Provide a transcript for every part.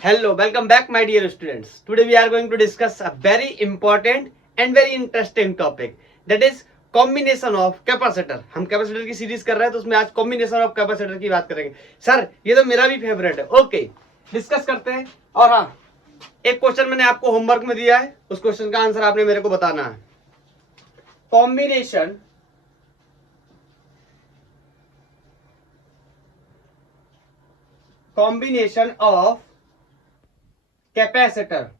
Hello, welcome back, my dear students. Today we are going to discuss a very important and very interesting topic, that is combination of capacitor. हम capacitor की series कर रहे हैं तो उसमें आज combination of capacitor की बात करेंगे। सर ये तो मेरा भी फेवरेट है। ओके, डिस्कस करते हैं। और हाँ, एक क्वेश्चन मैंने आपको होमवर्क में दिया है, उस क्वेश्चन का आंसर आपने मेरे को बताना है। Combination of capacitor.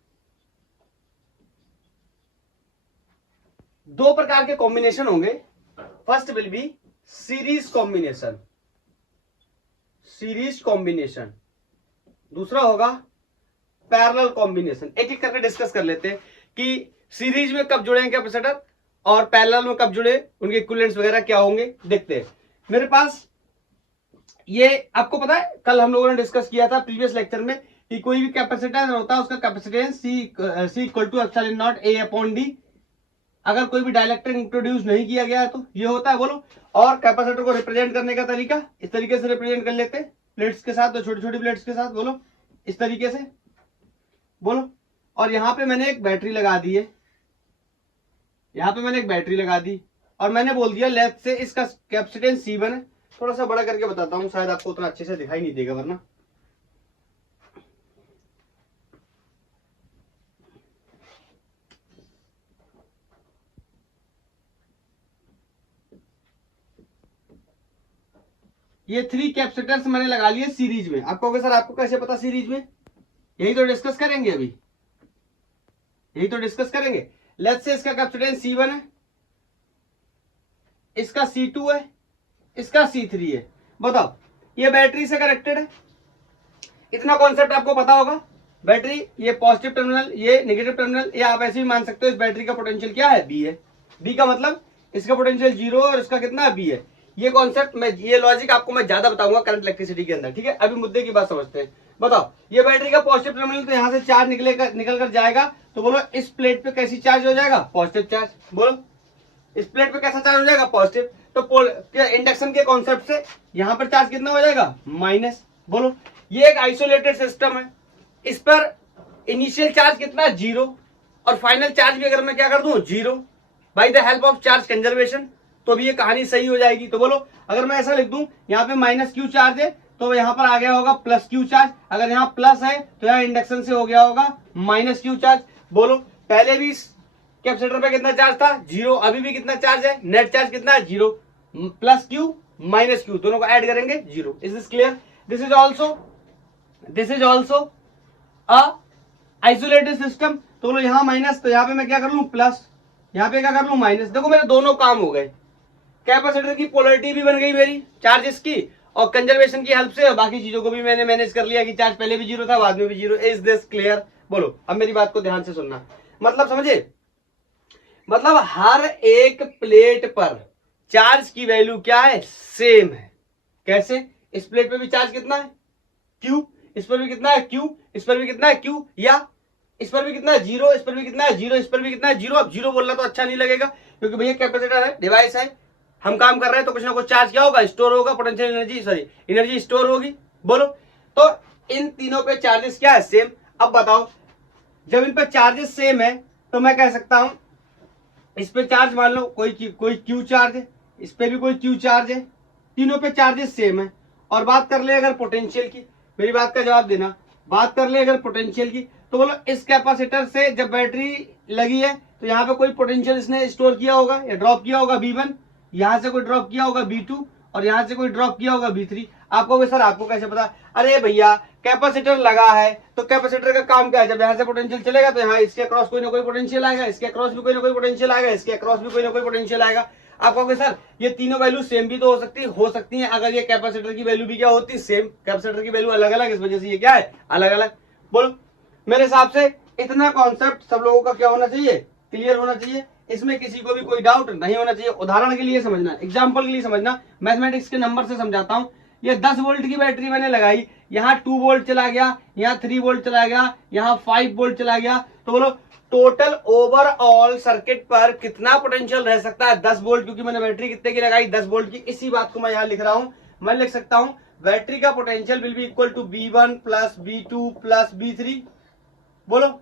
दो प्रकार के कॉम्बिनेशन होंगे। First will be series combination, दूसरा होगा पैरेलल कॉम्बिनेशन। एक एक करके डिस्कस कर लेते हैं कि सीरीज में कब जुड़े हैं कैपेसिटर और पैरेलल में कब जुड़े, उनके इक्विवेलेंट्स वगैरह क्या होंगे, देखते हैं। मेरे पास ये आपको पता है, कल हम लोगों ने डिस्कस किया था प्रीवियस लेक्चर में कि कोई भी कैपेसिटर होता है उसका capacitance C equal to epsilon not A upon D। अगर कोई भी डाइलेक्ट्रिक इंट्रोड्यूस नहीं किया गया है तो ये होता है, बोलो। और कैपेसिटर को रिप्रेजेंट करने का तरीका इस तरीके से रिप्रेजेंट कर लेते हैं, प्लेट्स के साथ, तो छोटी छोटी प्लेट्स के साथ, बोलो इस तरीके से, बोलो। और यहां पे मैंने एक बैटरी लगा दी है, यहां पे मैंने एक बैटरी लगा दी और मैंने बोल दिया लेफ्ट से इसका कैपेसिटेंस C1 है। थोड़ा सा बड़ा करके बताता हूं, शायद आपको उतना अच्छे से दिखाई नहीं देगा वरना। ये 3 कैपेसिटर्स मैंने लगा लिए सीरीज में। आपको सर आपको कैसे पता सीरीज में? यही तो डिस्कस करेंगे अभी, यही तो डिस्कस करेंगे। लेट्स से इसका कैपेसिटेंस C1 है, इसका C2 है, इसका C3 है। बताओ, ये बैटरी से कनेक्टेड है। इतना कॉन्सेप्ट आपको पता होगा। बैटरी, ये पॉजिटिव टर्मिनल, ये नेगेटिव टर्मिनल, या आप ऐसे भी मान सकते हो इस बैटरी का पोटेंशियल क्या है, B है। B का मतलब इसका पोटेंशियल 0 और इसका कितना B है। ये कॉन्सेप्ट मैं, ये लॉजिक आपको मैं ज्यादा बताऊंगा करंट इलेक्ट्रिसिटी के अंदर, ठीक है। अभी मुद्दे की बात समझते हैं। बताओ, ये बैटरी का पॉजिटिव टर्मिनल, तो यहां से चार्ज निकल कर जाएगा, तो बोलो इस प्लेट पे कैसी चार्ज हो जाएगा, पॉजिटिव चार्ज। बोलो इस प्लेट पे कैसा चार्ज हो जाएगा, पॉजिटिव। तो इंडक्शन के कॉन्सेप्ट से यहां पर चार्ज कितना हो जाएगा, माइनस। बोलो, ये एक आइसोलेटेड सिस्टम है, इस पर इनिशियल चार्ज कितना, 0, और फाइनल चार्ज भी अगर मैं क्या कर दूं, 0, by the help of charge conservation, तो भी ये कहानी सही हो जाएगी। तो बोलो, अगर मैं ऐसा लिख दूं, यहाँ पे माइनस क्यू चार्ज है तो यहाँ पर आ गया होगा प्लस क्यू चार्ज। अगर यहाँ प्लस है तो यहाँ इंडक्शन से हो गया होगा माइनस क्यू चार्ज। बोलो, पहले भी कैपेसिटर पे कितना चार्ज था, 0, अभी भी कितना चार्ज है, नेट चार्ज कितना है, 0, प्लस क्यू माइनस क्यू, दोनों को ऐड करेंगे 0। Is this clear? This is also a isolated system. तो बोलो यहाँ माइनस, तो यहाँ पे मैं क्या कर लूं, प्लस, यहाँ पे क्या कर लूं, माइनस। देखो मेरे दोनों काम हो गए, कैपेसिटर की पोलरिटी भी बन गई मेरी चार्जेस की, और कंजर्वेशन की हेल्प से बाकी चीजों को भी मैंने मैनेज कर लिया कि चार्ज पहले भी 0 था, बाद में भी 0। Is this clear? बोलो, अब मेरी बात को ध्यान से सुनना। मतलब समझे, मतलब हर एक प्लेट पर चार्ज की वैल्यू क्या है, सेम है। कैसे? इस प्लेट पे भी चार्ज कितना है, Q, इस पर भी कितना है, Q, इस पर भी कितना है, Q, या इस पर भी कितना है, 0, इस पर भी कितना है, 0, इस पर भी कितना है, 0। अब 0 बोलना तो अच्छा नहीं लगेगा, क्योंकि भैया कैपेसिटर है, डिवाइस है, हम काम कर रहे हैं, तो कुछ ना कुछ चार्ज क्या होगा, स्टोर होगा, पोटेंशियल एनर्जी स्टोर होगी। बोलो, तो इन तीनों पे चार्जेस क्या है, सेम। अब बताओ, जब इन पे चार्जेस सेम है तो मैं कह सकता हूं, इस पे चार्ज मान लो कोई क्यू चार्ज है, इस पे भी कोई क्यू चार्ज है, तीनों पे चार्जेस सेम है। और बात कर ले अगर पोटेंशियल की, मेरी बात का जवाब देना, बात कर ले अगर पोटेंशियल की, तो बोलो इस कैपेसिटर से जब बैटरी लगी है तो यहाँ पे कोई पोटेंशियल इसने स्टोर किया होगा या ड्रॉप किया होगा, B1, यहाँ से कोई ड्रॉप किया होगा B2, और यहाँ से कोई ड्रॉप किया होगा B3। आपको सर आपको कैसे पता? अरे भैया, कैपेसिटर लगा है तो कैपेसिटर का काम क्या है, जब यहाँ से पोटेंशियल चलेगा तो यहाँ इसके अक्रॉस कोई ना कोई पोटेंशियल आएगा, इसके अक्रॉस भी कोई ना कोई पोटेंशियल आएगा, इसके अक्रॉस भी कोई ना कोई पोटेंशियल आएगा। आप कहोगे सर ये तीनों वैल्यू सेम भी तो हो सकती है अगर ये कैपेसिटर की वैल्यू भी क्या होती, सेम। कैपेसिटर की वैल्यू अलग अलग, इस वजह से ये क्या है, अलग अलग। बोलो, मेरे हिसाब से इतना कॉन्सेप्ट सब लोगों का क्या होना चाहिए, क्लियर होना चाहिए। इसमें किसी को भी कोई डाउट नहीं होना चाहिए। उदाहरण के लिए समझना, एग्जाम्पल के लिए समझना, मैथमेटिक्स के नंबर से समझाता हूं। ये 10 वोल्ट की बैटरी मैंने लगाई, यहाँ 2 वोल्ट चला गया, यहाँ 3 वोल्ट चला गया, यहाँ 5 वोल्ट चला गया, तो बोलो टोटल ओवरऑल सर्किट पर कितना पोटेंशियल रह सकता है, 10 वोल्ट, क्योंकि मैंने बैटरी कितने की लगाई, 10 वोल्ट की। इसी बात को मैं यहाँ लिख रहा हूं, मैं लिख सकता हूं बैटरी का potential will be equal to B1 plus B2 plus B3। बोलो,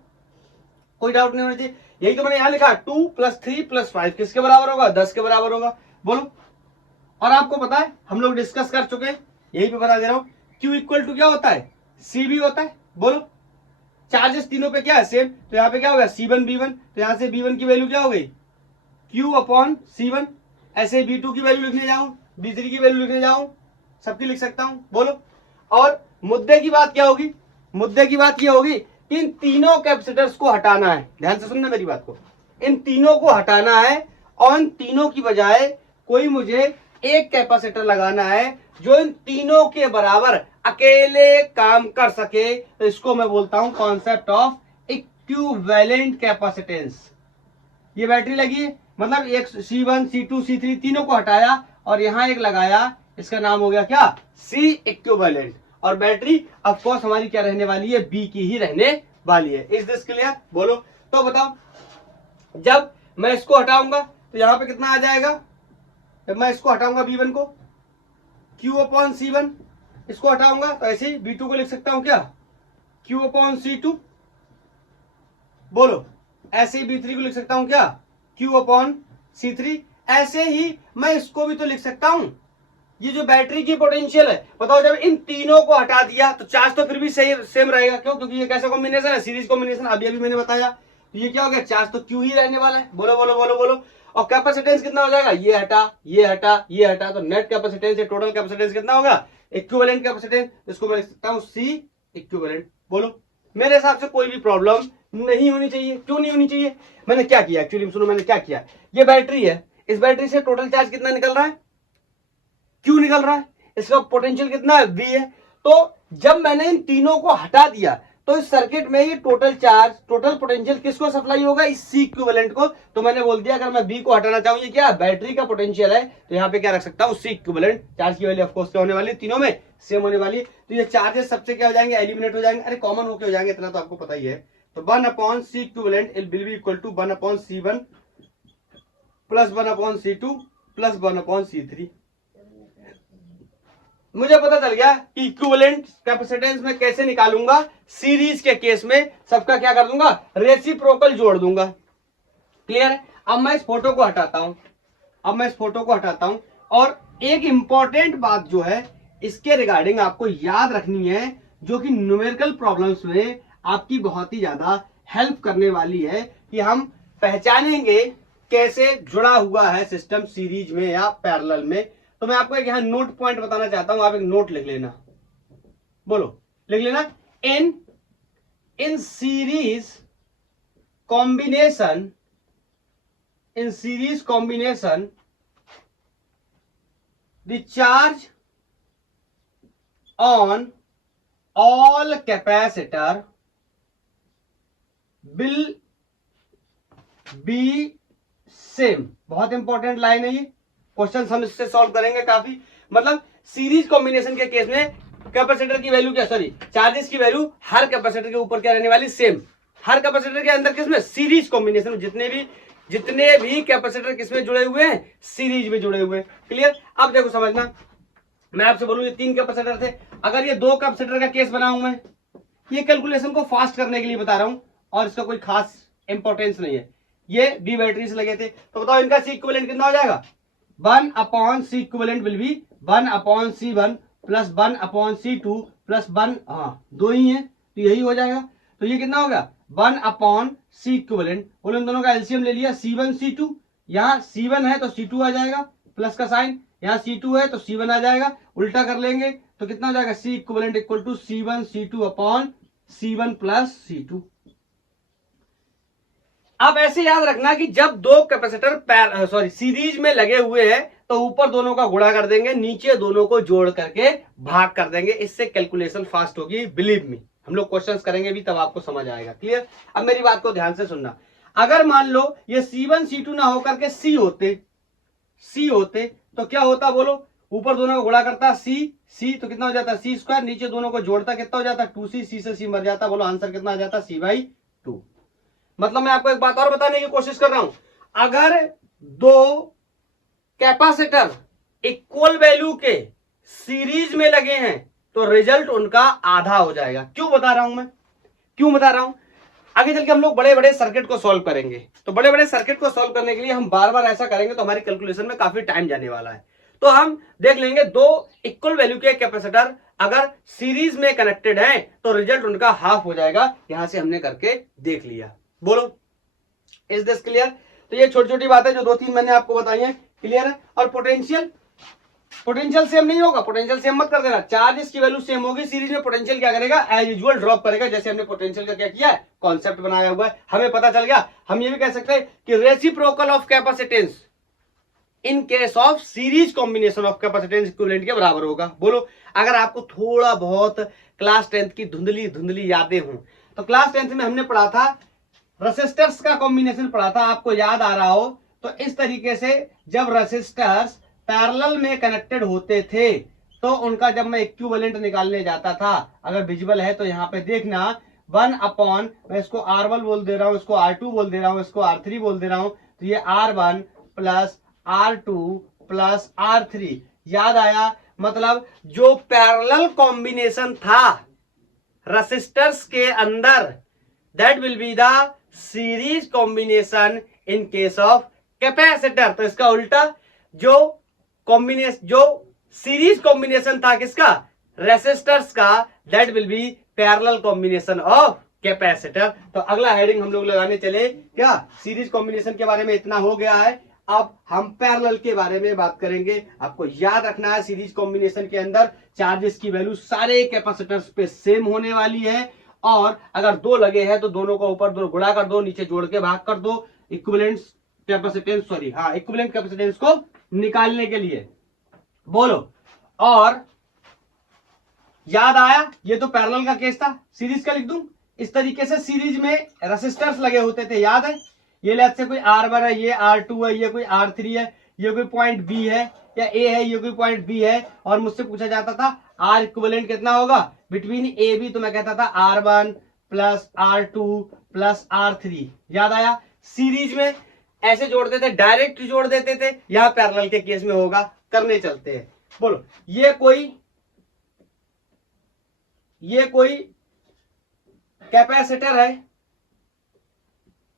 कोई डाउट नहीं होना चाहिए। यही तो मैंने यहां लिखा 2 प्लस 3 प्लस 5 किसके बराबर होगा? 10 के बराबर होगा। बोलो, और आपको पता है हम लोग डिस्कस कर चुके हैं, यही पे बता दे रहा हूं, Q इक्वल टू क्या होता है? CB होता है। बोलो, चार्जेस तीनों पे क्या है? सेम। तो यहाँ पे क्या होगा? C1 B1, तो यहां से B1 की वैल्यू क्या हो गई? Q upon C1। ऐसे B2 की वैल्यू लिखने जाऊं, B3 की वैल्यू लिखने जाऊं, सबकी लिख सकता हूं। बोलो, और मुद्दे की बात क्या होगी? मुद्दे की बात ये होगी कि इन तीनों कैपेसिटर्स को हटाना है। ध्यान से सुनना मेरी बात को, इन तीनों को हटाना है और इन तीनों की बजाय कोई मुझे एक कैपेसिटर लगाना है जो इन तीनों के बराबर अकेले काम कर सके। तो इसको मैं बोलता हूं कॉन्सेप्ट ऑफ इक्विवेलेंट कैपेसिटेंस। ये बैटरी लगी है, मतलब एक C1 C2 C3 तीनों को हटाया और यहां एक लगाया, इसका नाम हो गया क्या? C equivalent. और बैटरी ऑफ कोर्स हमारी क्या रहने वाली है? B की ही रहने वाली है। Is this clear? बोलो, तो बताओ, जब मैं इसको हटाऊंगा तो यहां पे कितना आ जाएगा? जब मैं इसको हटाऊंगा B1 को, Q अपॉन C1, इसको हटाऊंगा तो ऐसे ही B2 को लिख सकता हूं क्या? Q upon C2। बोलो, ऐसे ही B3 को लिख सकता हूं क्या? Q upon C3। ऐसे ही मैं इसको भी तो लिख सकता हूं। ये जो बैटरी की पोटेंशियल है, बताओ, जब इन तीनों को हटा दिया तो चार्ज तो फिर भी सही सेम रहेगा। क्यों? क्योंकि ये कैसा कॉम्बिनेशन है? Series combination. अभी मैंने बताया, तो ये क्या हो गया? चार्ज तो Q ही रहने वाला है। बोलो बोलो बोलो बोलो। और कैपेसिटेंस कितना हो जाएगा? ये हटा, ये हटा, ये हटा, तो नेट कैपेसिटेंस या टोटल कैपेसिटेंस कितना होगा? Equivalent capacitance. इसको मैं लिख सकता हूं C इक्विवेलेंट। बोलो, मेरे हिसाब से कोई भी प्रॉब्लम नहीं होनी चाहिए। क्यों नहीं होनी चाहिए? मैंने क्या किया एक्चुअली, सुनो मैंने क्या किया। ये बैटरी है, इस बैटरी से टोटल चार्ज कितना निकल रहा है? Q निकल रहा है। इसका पोटेंशियल कितना है? V है। तो जब मैंने इन तीनों को हटा दिया तो इस सर्किट में ये टोटल चार्ज, टोटल पोटेंशियल किसको सप्लाई होगा? इस C इक्विवेलेंट को। तो मैंने बोल दिया अगर मैं B को हटाना चाहूं, ये क्या बैटरी का पोटेंशियल है, तो यहाँ पे क्या रख सकता हूं? C equivalent. चार्ज की वैल्यू ऑफकोर्स क्या होने वाली? तीनों में सेम होने वाली। तो ये चार्जेस सबसे क्या हो जाएंगे? एलिमिनेट हो जाएंगे। अरे कॉमन होके हो जाएंगे, इतना तो आपको पता ही है। तो 1 upon C equivalent will be equal to 1 upon C1 plus 1 upon C2 plus 1 upon C3। मुझे पता चल गया कि इक्विवेलेंट कैपेसिटेंस में कैसे निकालूंगा। सीरीज के केस में सबका क्या कर दूंगा? रेसिप्रोकल जोड़ दूंगा। क्लियर है? अब मैं इस फोटो को हटाता हूं, और एक इंपॉर्टेंट बात जो है इसके रिगार्डिंग आपको याद रखनी है, जो कि न्यूमेरिकल प्रॉब्लम्स में आपकी बहुत ही ज्यादा हेल्प करने वाली है, कि हम पहचानेंगे कैसे जुड़ा हुआ है सिस्टम सीरीज में या पैरेलल में। तो मैं आपको एक यहां नोट पॉइंट बताना चाहता हूं, आप एक नोट लिख लेना। बोलो, लिख लेना। In series combination, the charge on all capacitor will be same. बहुत इंपॉर्टेंट लाइन है ये, क्वेश्चन हम इससे सॉल्व करेंगे काफी। मतलब सीरीज कॉम्बिनेशन के केस में कैपेसिटर की वैल्यू क्या, सॉरी चार्जेस की वैल्यू हर कैपेसिटर के ऊपर क्या रहने वाली? सेम। हर कैपेसिटर के अंदर किसमें? सीरीज कॉम्बिनेशन में जितने भी कैपेसिटर किसमें जुड़े हुए हैं? सीरीज में जुड़े हुए हैं। क्लियर? अब देखो समझना, मैं आपसे बोलूं ये 3 कैपेसिटर थे, अगर ये 2 कैपेसिटर का केस बनाऊं मैं, ये कैलकुलेशन को फास्ट करने के लिए बता रहा हूं और इसका कोई खास इंपॉर्टेंस नहीं है। ये B बैटरी से लगे थे, तो बताओ इनका C इक्विवेलेंट कितना हो जाएगा? 1 upon C equivalent will B 1 upon C1 plus 1 upon C2 plus 1, हाँ 2 ही है तो यही हो जाएगा। तो ये कितना होगा? 1 अपॉन C इक्विवेलेंट। बोलो इन दोनों का एलसीएम ले लिया, C1 C2, यहाँ C1 है तो C2 आ जाएगा, प्लस का साइन, यहाँ C2 है तो C1 आ जाएगा, उल्टा कर लेंगे तो कितना हो जाएगा? C equivalent equal to C1 C2 upon C1 plus C2। आप ऐसे याद रखना कि जब 2 कैपेसिटर सीरीज में लगे हुए हैं तो ऊपर दोनों का गुणा कर देंगे, नीचे दोनों को जोड़ करके भाग कर देंगे, इससे कैलकुलेशन फास्ट होगी। बिलीव मी, हम लोग क्वेश्चंस करेंगे भी तब आपको समझ आएगा। क्लियर? अब मेरी बात को ध्यान से सुनना, अगर मान लो ये C1 C2 ना होकर के C होते तो क्या होता? बोलो, ऊपर दोनों को गुणा करता C तो कितना हो जाता? C स्क्वायर, नीचे दोनों को जोड़ता कितना हो जाता? 2C, C से C मर जाता। बोलो आंसर कितना आ जाता? C/2। मतलब मैं आपको एक बात और बताने की कोशिश कर रहा हूं, अगर 2 कैपेसिटर इक्वल वैल्यू के सीरीज में लगे हैं तो रिजल्ट उनका आधा हो जाएगा। क्यों बता रहा हूं मैं, क्यों बता रहा हूं? आगे चल के हम लोग बड़े बड़े सर्किट को सॉल्व करेंगे, तो बड़े बड़े सर्किट को सॉल्व करने के लिए हम बार बार ऐसा करेंगे तो हमारी कैलकुलेशन में काफी टाइम जाने वाला है। तो हम देख लेंगे दो इक्वल वैल्यू के कैपेसिटर अगर सीरीज में कनेक्टेड हैं तो रिजल्ट उनका हाफ हो जाएगा। यहां से हमने करके देख लिया। बोलो, इज दिस क्लियर? तो ये छोटी छोटी बातें जो दो तीन मैंने आपको बताई हैं, क्लियर है? और पोटेंशियल, पोटेंशियल सेम नहीं होगा, पोटेंशियल सेम मत कर देना। चार्जेस की वैल्यू सेम होगी, सीरीज में पोटेंशियल क्या करेगा, एज यूजुअल ड्रॉप करेगा। जैसे हमने पोटेंशियल का क्या किया है, कॉन्सेप्ट बनाया हुआ है, हमें पता चल गया। हम ये भी कह सकते हैं कि reciprocal of capacitance in case of series combination of capacitance equivalent के बराबर होगा। बोलो, अगर आपको थोड़ा बहुत क्लास 10th की धुंधली धुंधली यादें हों तो क्लास 10th में हमने पढ़ा था रेसिस्टर्स का कॉम्बिनेशन पढ़ा था, आपको याद आ रहा हो तो इस तरीके से जब रेसिस्टर्स पैरेलल में कनेक्टेड होते थे तो उनका जब मैं इक्विवेलेंट निकालने जाता था, अगर विजिबल है तो यहां पे देखना, 1 अपॉन, मैं इसको R1 बोल दे रहा हूं, इसको R2 बोल दे रहा हूं, इसको R3 बोल दे रहा हूं, तो ये R1 plus R2 plus R3। याद आया? मतलब जो पैरेलल कॉम्बिनेशन था रेसिस्टर्स के अंदर, that will be the series combination in case of capacitor. तो इसका उल्टा, जो कॉम्बिनेशन, जो सीरीज कॉम्बिनेशन था किसका, रेसिस्टर्स का, that will be parallel combination of capacitor. तो अगला हेडिंग हम लोग लगाने चले क्या, सीरीज कॉम्बिनेशन के बारे में इतना हो गया है। अब हम पैरेलल के बारे में बात करेंगे। आपको याद रखना है सीरीज कॉम्बिनेशन के अंदर चार्जेस की वैल्यू सारे कैपेसिटर्स पे सेम होने वाली है, और अगर दो लगे हैं तो दोनों को ऊपर दो गुणा कर दो, नीचे जोड़ के भाग कर दो, इक्विवेलेंट कैपेसिटेंस, सॉरी हाँ, इक्विवेलेंट कैपेसिटेंस को निकालने के लिए। बोलो, और याद आया? ये तो पैरेलल का केस था, सीरीज का लिख दूं इस तरीके से। सीरीज में रेसिस्टर्स लगे होते थे, याद है? ये लेट्स से कोई R1 है, ये R2 है, ये कोई R3 है, ये कोई पॉइंट B है या A है, ये कोई पॉइंट B है, और मुझसे पूछा जाता था R इक्विवेलेंट कितना होगा बिटवीन A B, तो मैं कहता था R1 plus R2 plus R3। याद आया? सीरीज में ऐसे जोड़ते थे, डायरेक्ट जोड़ देते थे, यहां पैरेलल के केस में होगा, करने चलते हैं। बोलो, ये कोई कैपेसिटर है,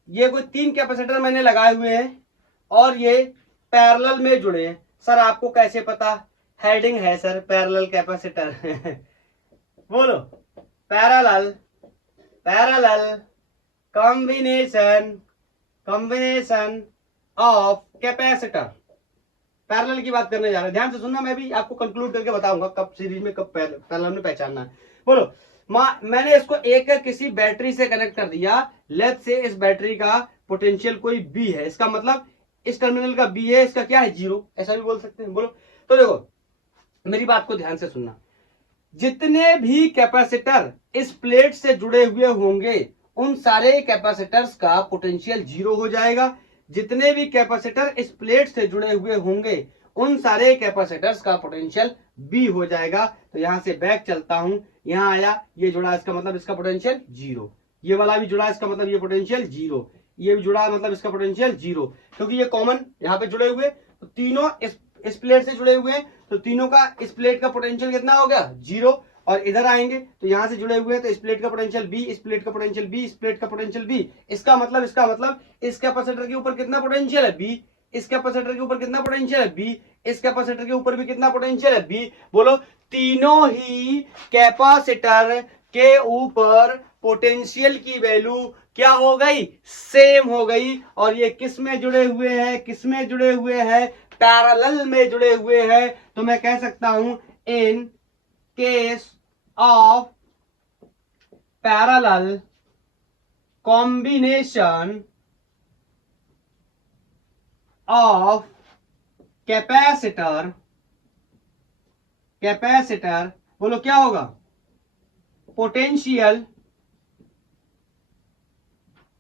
ये कोई 3 कैपेसिटर मैंने लगाए हुए हैं और ये पैरेलल में जुड़े हैं। सर आपको कैसे पता? हेडिंग है सर, पैरेलल कैपेसिटर। बोलो, parallel combination of capacitor. Parallel की बात करने जा रहे हैं, ध्यान से सुनना, मैं भी आपको कंक्लूड करके बताऊंगा कब सीरीज में कब पैरेलल में पहचानना है। बोलो, मैंने इसको एक किसी बैटरी से कनेक्ट कर दिया। लेट्स से इस बैटरी का पोटेंशियल कोई B है, इसका मतलब इस टर्मिनल का B है, इसका क्या है 0, ऐसा भी बोल सकते हैं। बोलो, तो देखो मेरी बात को ध्यान से सुनना, जितने भी कैपेसिटर इस प्लेट से जुड़े हुए होंगे उन सारे कैपेसिटर्स का पोटेंशियल 0 हो जाएगा। जितने भी कैपेसिटर इस प्लेट से जुड़े हुए होंगे उन सारे कैपेसिटर्स का पोटेंशियल B हो जाएगा। तो यहां से बैक चलता हूं, यहां आया, ये जुड़ा, इसका मतलब इसका पोटेंशियल 0, ये वाला भी जुड़ा, इसका मतलब ये पोटेंशियल 0, ये भी जुड़ा, मतलब इसका पोटेंशियल 0, क्योंकि ये कॉमन यहाँ पे जुड़े हुए, तो तीनों इस प्लेट से जुड़े हुए हैं, तो तीनों का इस प्लेट का पोटेंशियल कितना हो गया 0। और इधर आएंगे तो यहां से जुड़े हुए हैं, तो इस प्लेट का पोटेंशियल B, इस प्लेट का पोटेंशियल B, इस प्लेट का पोटेंशियल B। इसका मतलब इस कैपेसिटर के ऊपर कितना पोटेंशियल है B, इस कैपेसिटर के ऊपर कितना पोटेंशियल है B, इस कैपेसिटर के ऊपर भी कितना पोटेंशियल है B। बोलो, तीनों ही कैपेसिटर के ऊपर पोटेंशियल की वैल्यू क्या हो गई, सेम हो गई। और ये किस में जुड़े हुए हैं, किस में जुड़े हुए हैं, पैरेलल में जुड़े हुए हैं। तो मैं कह सकता हूं in case of parallel combination of capacitor, बोलो क्या होगा, potential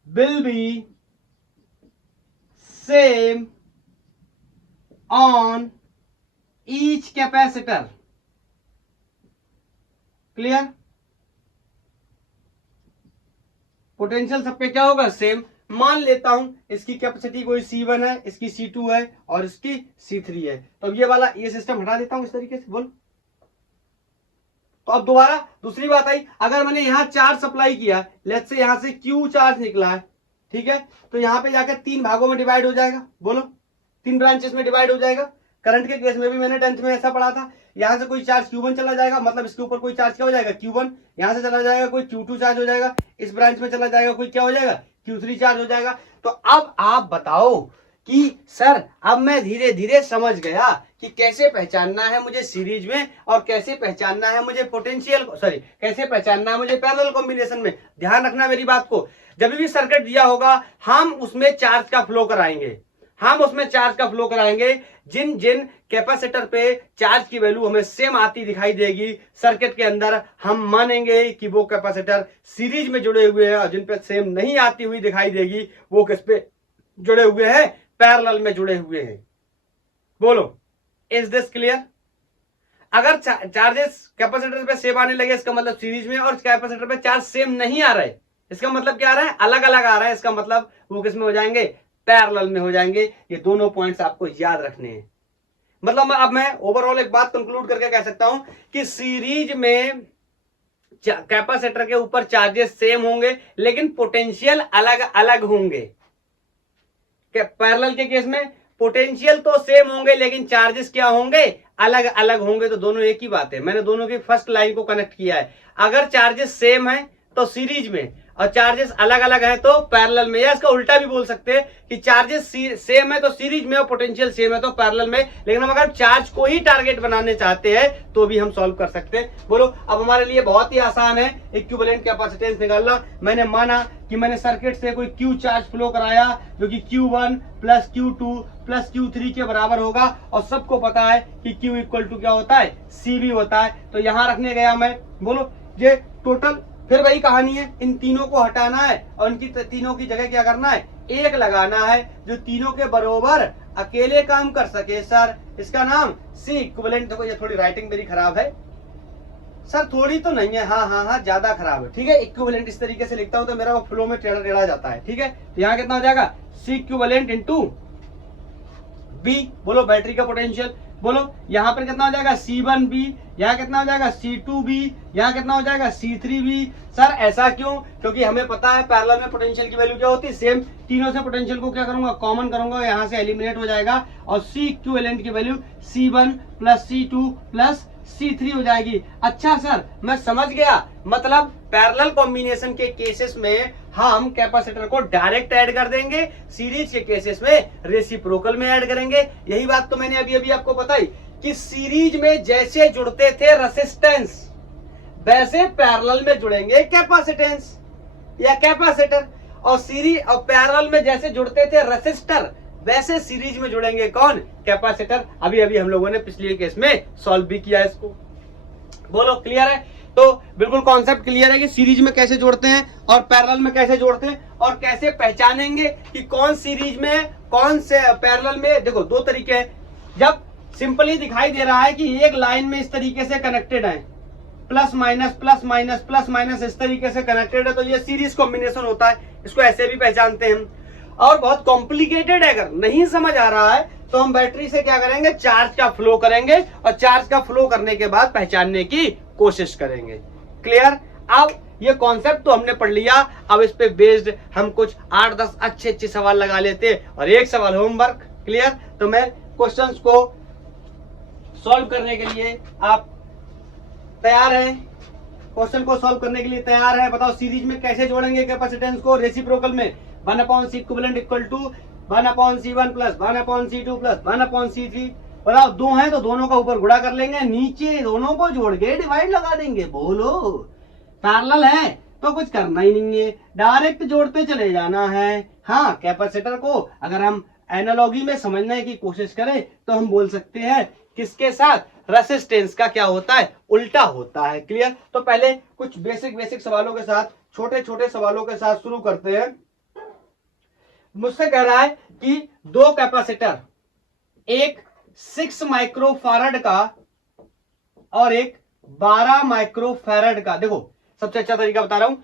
will be same on each capacitor। Clear? Potential सब पे क्या होगा, सेम। मान लेता हूं इसकी कैपेसिटी कोई C1 है, इसकी C2 है और इसकी C3 है, तो ये वाला ये सिस्टम हटा देता हूं इस तरीके से। बोलो, तो अब दोबारा दूसरी बात आई, अगर मैंने यहाँ चार्ज सप्लाई किया, लेट्स से यहाँ से क्यू चार्ज निकला है, ठीक है, तो यहाँ पे जाकर 3 भागों में डिवाइड हो जाएगा, बोलो 3 ब्रांचेस में डिवाइड हो जाएगा। करंट के केस में भी मैंने 10th में ऐसा पढ़ा था, यहाँ से कोई चार्ज Q1 चला जाएगा, मतलब इसके ऊपर कोई चार्ज क्या हो जाएगा Q1, यहाँ से चला जाएगा कोई Q2 चार्ज हो जाएगा, इस ब्रांच में चला जाएगा कोई क्या हो जाएगा Q3 चार्ज हो जाएगा। तो अब आप बताओ कि सर अब मैं धीरे धीरे समझ गया कि कैसे पहचानना है मुझे सीरीज में और कैसे पहचानना है मुझे कैसे पहचानना है मुझे पैरेलल कॉम्बिनेशन में। ध्यान रखना मेरी बात को, जब भी सर्किट दिया होगा हम उसमें चार्ज का फ्लो कराएंगे, जिन जिन कैपेसिटर पे चार्ज की वैल्यू हमें सेम आती दिखाई देगी सर्किट के अंदर, हम मानेंगे कि वो कैपेसिटर सीरीज में जुड़े हुए हैं, और जिन पे सेम नहीं आती हुई दिखाई देगी वो किस पे जुड़े हुए हैं, पैरेलल में जुड़े हुए हैं। बोलो, इज दिस क्लियर? अगर चार्जेस कैपेसिटर पे सेम आने लगे इसका मतलब सीरीज में, और कैपेसिटर पे चार्ज सेम नहीं आ रहा है इसका मतलब क्या आ रहा है, अलग अलग आ रहा है, इसका मतलब वो किस में हो जाएंगे, पैरेलल में हो जाएंगे। ये दोनों पॉइंट्स आपको याद रखने हैं। मतलब अब मैं ओवरऑल एक बात कंक्लूड करके कह सकता हूं कि सीरीज में कैपेसिटर के ऊपर चार्जेस सेम होंगे लेकिन पोटेंशियल अलग अलग होंगे। पैरेलल के केस में पोटेंशियल तो सेम होंगे लेकिन चार्जेस क्या होंगे, अलग अलग होंगे। तो दोनों एक ही बात है, मैंने दोनों की फर्स्ट लाइन को कनेक्ट किया है। अगर चार्जेस सेम है तो सीरीज में, और चार्जेस अलग अलग है तो पैरेलल में, या इसका उल्टा भी बोल सकते हैं कि चार्जेस सेम है तो सीरीज में और पोटेंशियल सेम है तो पैरेलल में। लेकिन हम अगर चार्ज को ही टारगेट बनाने चाहते हैं तो भी हम सॉल्व कर सकते हैं। बोलो, अब हमारे लिए बहुत ही आसान है इक्विवेलेंट कैपेसिटेंस निकालना। मैंने माना कि मैंने सर्किट से कोई क्यू चार्ज फ्लो कराया जो कि Q1 plus Q2 plus Q3 के बराबर होगा, और सबको पता है कि Q इक्वल टू क्या होता है, CV होता है। तो यहां रखने गया मैं। बोलो, ये टोटल फिर वही कहानी है, इन तीनों को हटाना है और इनकी तीनों की जगह क्या करना है, एक लगाना है जो तीनों के बरोबर अकेले काम कर सके। सर इसका नाम C इक्विवेलेंट। देखो ये थोड़ी राइटिंग मेरी खराब है सर, थोड़ी तो नहीं है, हाँ ज्यादा खराब है, ठीक है। इक्विवेलेंट इस तरीके से लिखता हूं तो मेरा वो फ्लो में टेढ़ा टेढ़ा जाता है, ठीक है। तो यहाँ कितना हो जाएगा, C इक्विवेलेंट इंटू B। बोलो, बैटरी का पोटेंशियल। बोलो, यहाँ पर कितना हो जाएगा, C1B, यहाँ कितना हो जाएगा, C2B, यहाँ कितना हो जाएगा, C3B। सर ऐसा क्यों? क्योंकि हमें पता है पैरेलल में पोटेंशियल की वैल्यू क्या होती है, सेम। तीनों से पोटेंशियल को क्या करूंगा, कॉमन करूंगा, यहाँ से एलिमिनेट हो जाएगा, और C इक्विवेलेंट की value C1 plus C2 plus C3 हो जाएगी। अच्छा सर, मैं समझ गया, मतलब पैरेलल कॉम्बिनेशन के केसेस में हम कैपेसिटर को डायरेक्ट ऐड कर देंगे, सीरीज के केसेस में रेसिप्रोकल में ऐड करेंगे। यही बात तो मैंने अभी आपको बताई कि सीरीज में जैसे जुड़ते थे रेसिस्टेंस, वैसे पैरेलल में जुड़ेंगे कैपेसिटेंस या कैपेसिटर, और सीरीज और पैरेलल में जैसे जुड़ते थे रेसिस्टर, वैसे सीरीज में जुड़ेंगे कौन, कैपेसिटर। अभी हम लोगों ने पिछले केस में सॉल्व भी किया इसको। बोलो, क्लियर है? तो बिल्कुल कॉन्सेप्ट क्लियर है कि सीरीज में कैसे जोड़ते हैं और पैरेलल में कैसे जोड़ते हैं, और कैसे पहचानेंगे कि कौन सीरीज में कौन से पैरेलल में। देखो, दो तरीके हैं। जब सिंपली दिखाई दे रहा है कि एक लाइन में इस तरीके से कनेक्टेड है, plus minus plus minus plus minus इस तरीके से कनेक्टेड है, तो ये सीरीज कॉम्बिनेशन होता है, इसको ऐसे भी पहचानते हैं हम। और बहुत कॉम्प्लिकेटेड है, अगर नहीं समझ आ रहा है तो हम बैटरी से क्या करेंगे, चार्ज का फ्लो करेंगे, और चार्ज का फ्लो करने के बाद पहचानने की कोशिश करेंगे। क्लियर? अब ये कॉन्सेप्ट तो हमने पढ़ लिया, अब इस पे बेस्ड हम कुछ 8-10 अच्छे सवाल लगा लेते और एक सवाल होमवर्क। क्लियर? तो मैं क्वेश्चंस को सॉल्व करने के लिए आप तैयार हैं? क्वेश्चन को सॉल्व करने के लिए तैयार है? बताओ, सीरीज में कैसे जोड़ेंगे कैपेसिटेंस को, रेसिप्रोकल में 1/C equivalent equal to 1/C1 plus 1/C2 plus 1/C3। बताओ, दो हैं तो दोनों का ऊपर गुणा कर लेंगे, नीचे दोनों को जोड़ के डिवाइड लगा देंगे। बोलो, पैरेलल है तो कुछ करना ही नहीं है, डायरेक्ट जोड़ते चले जाना है। हाँ, कैपेसिटर को अगर हम एनालॉजी में समझने की कोशिश करें तो हम बोल सकते हैं किसके साथ, रेसिस्टेंस का क्या होता है, उल्टा होता है। क्लियर? तो पहले कुछ बेसिक सवालों के साथ, छोटे सवालों के साथ शुरू करते हैं। मुझसे कह रहा है कि दो कैपेसिटर, एक 6 माइक्रोफैरड का और एक 12 माइक्रोफैरड का। देखो, सबसे अच्छा तरीका बता रहा हूं,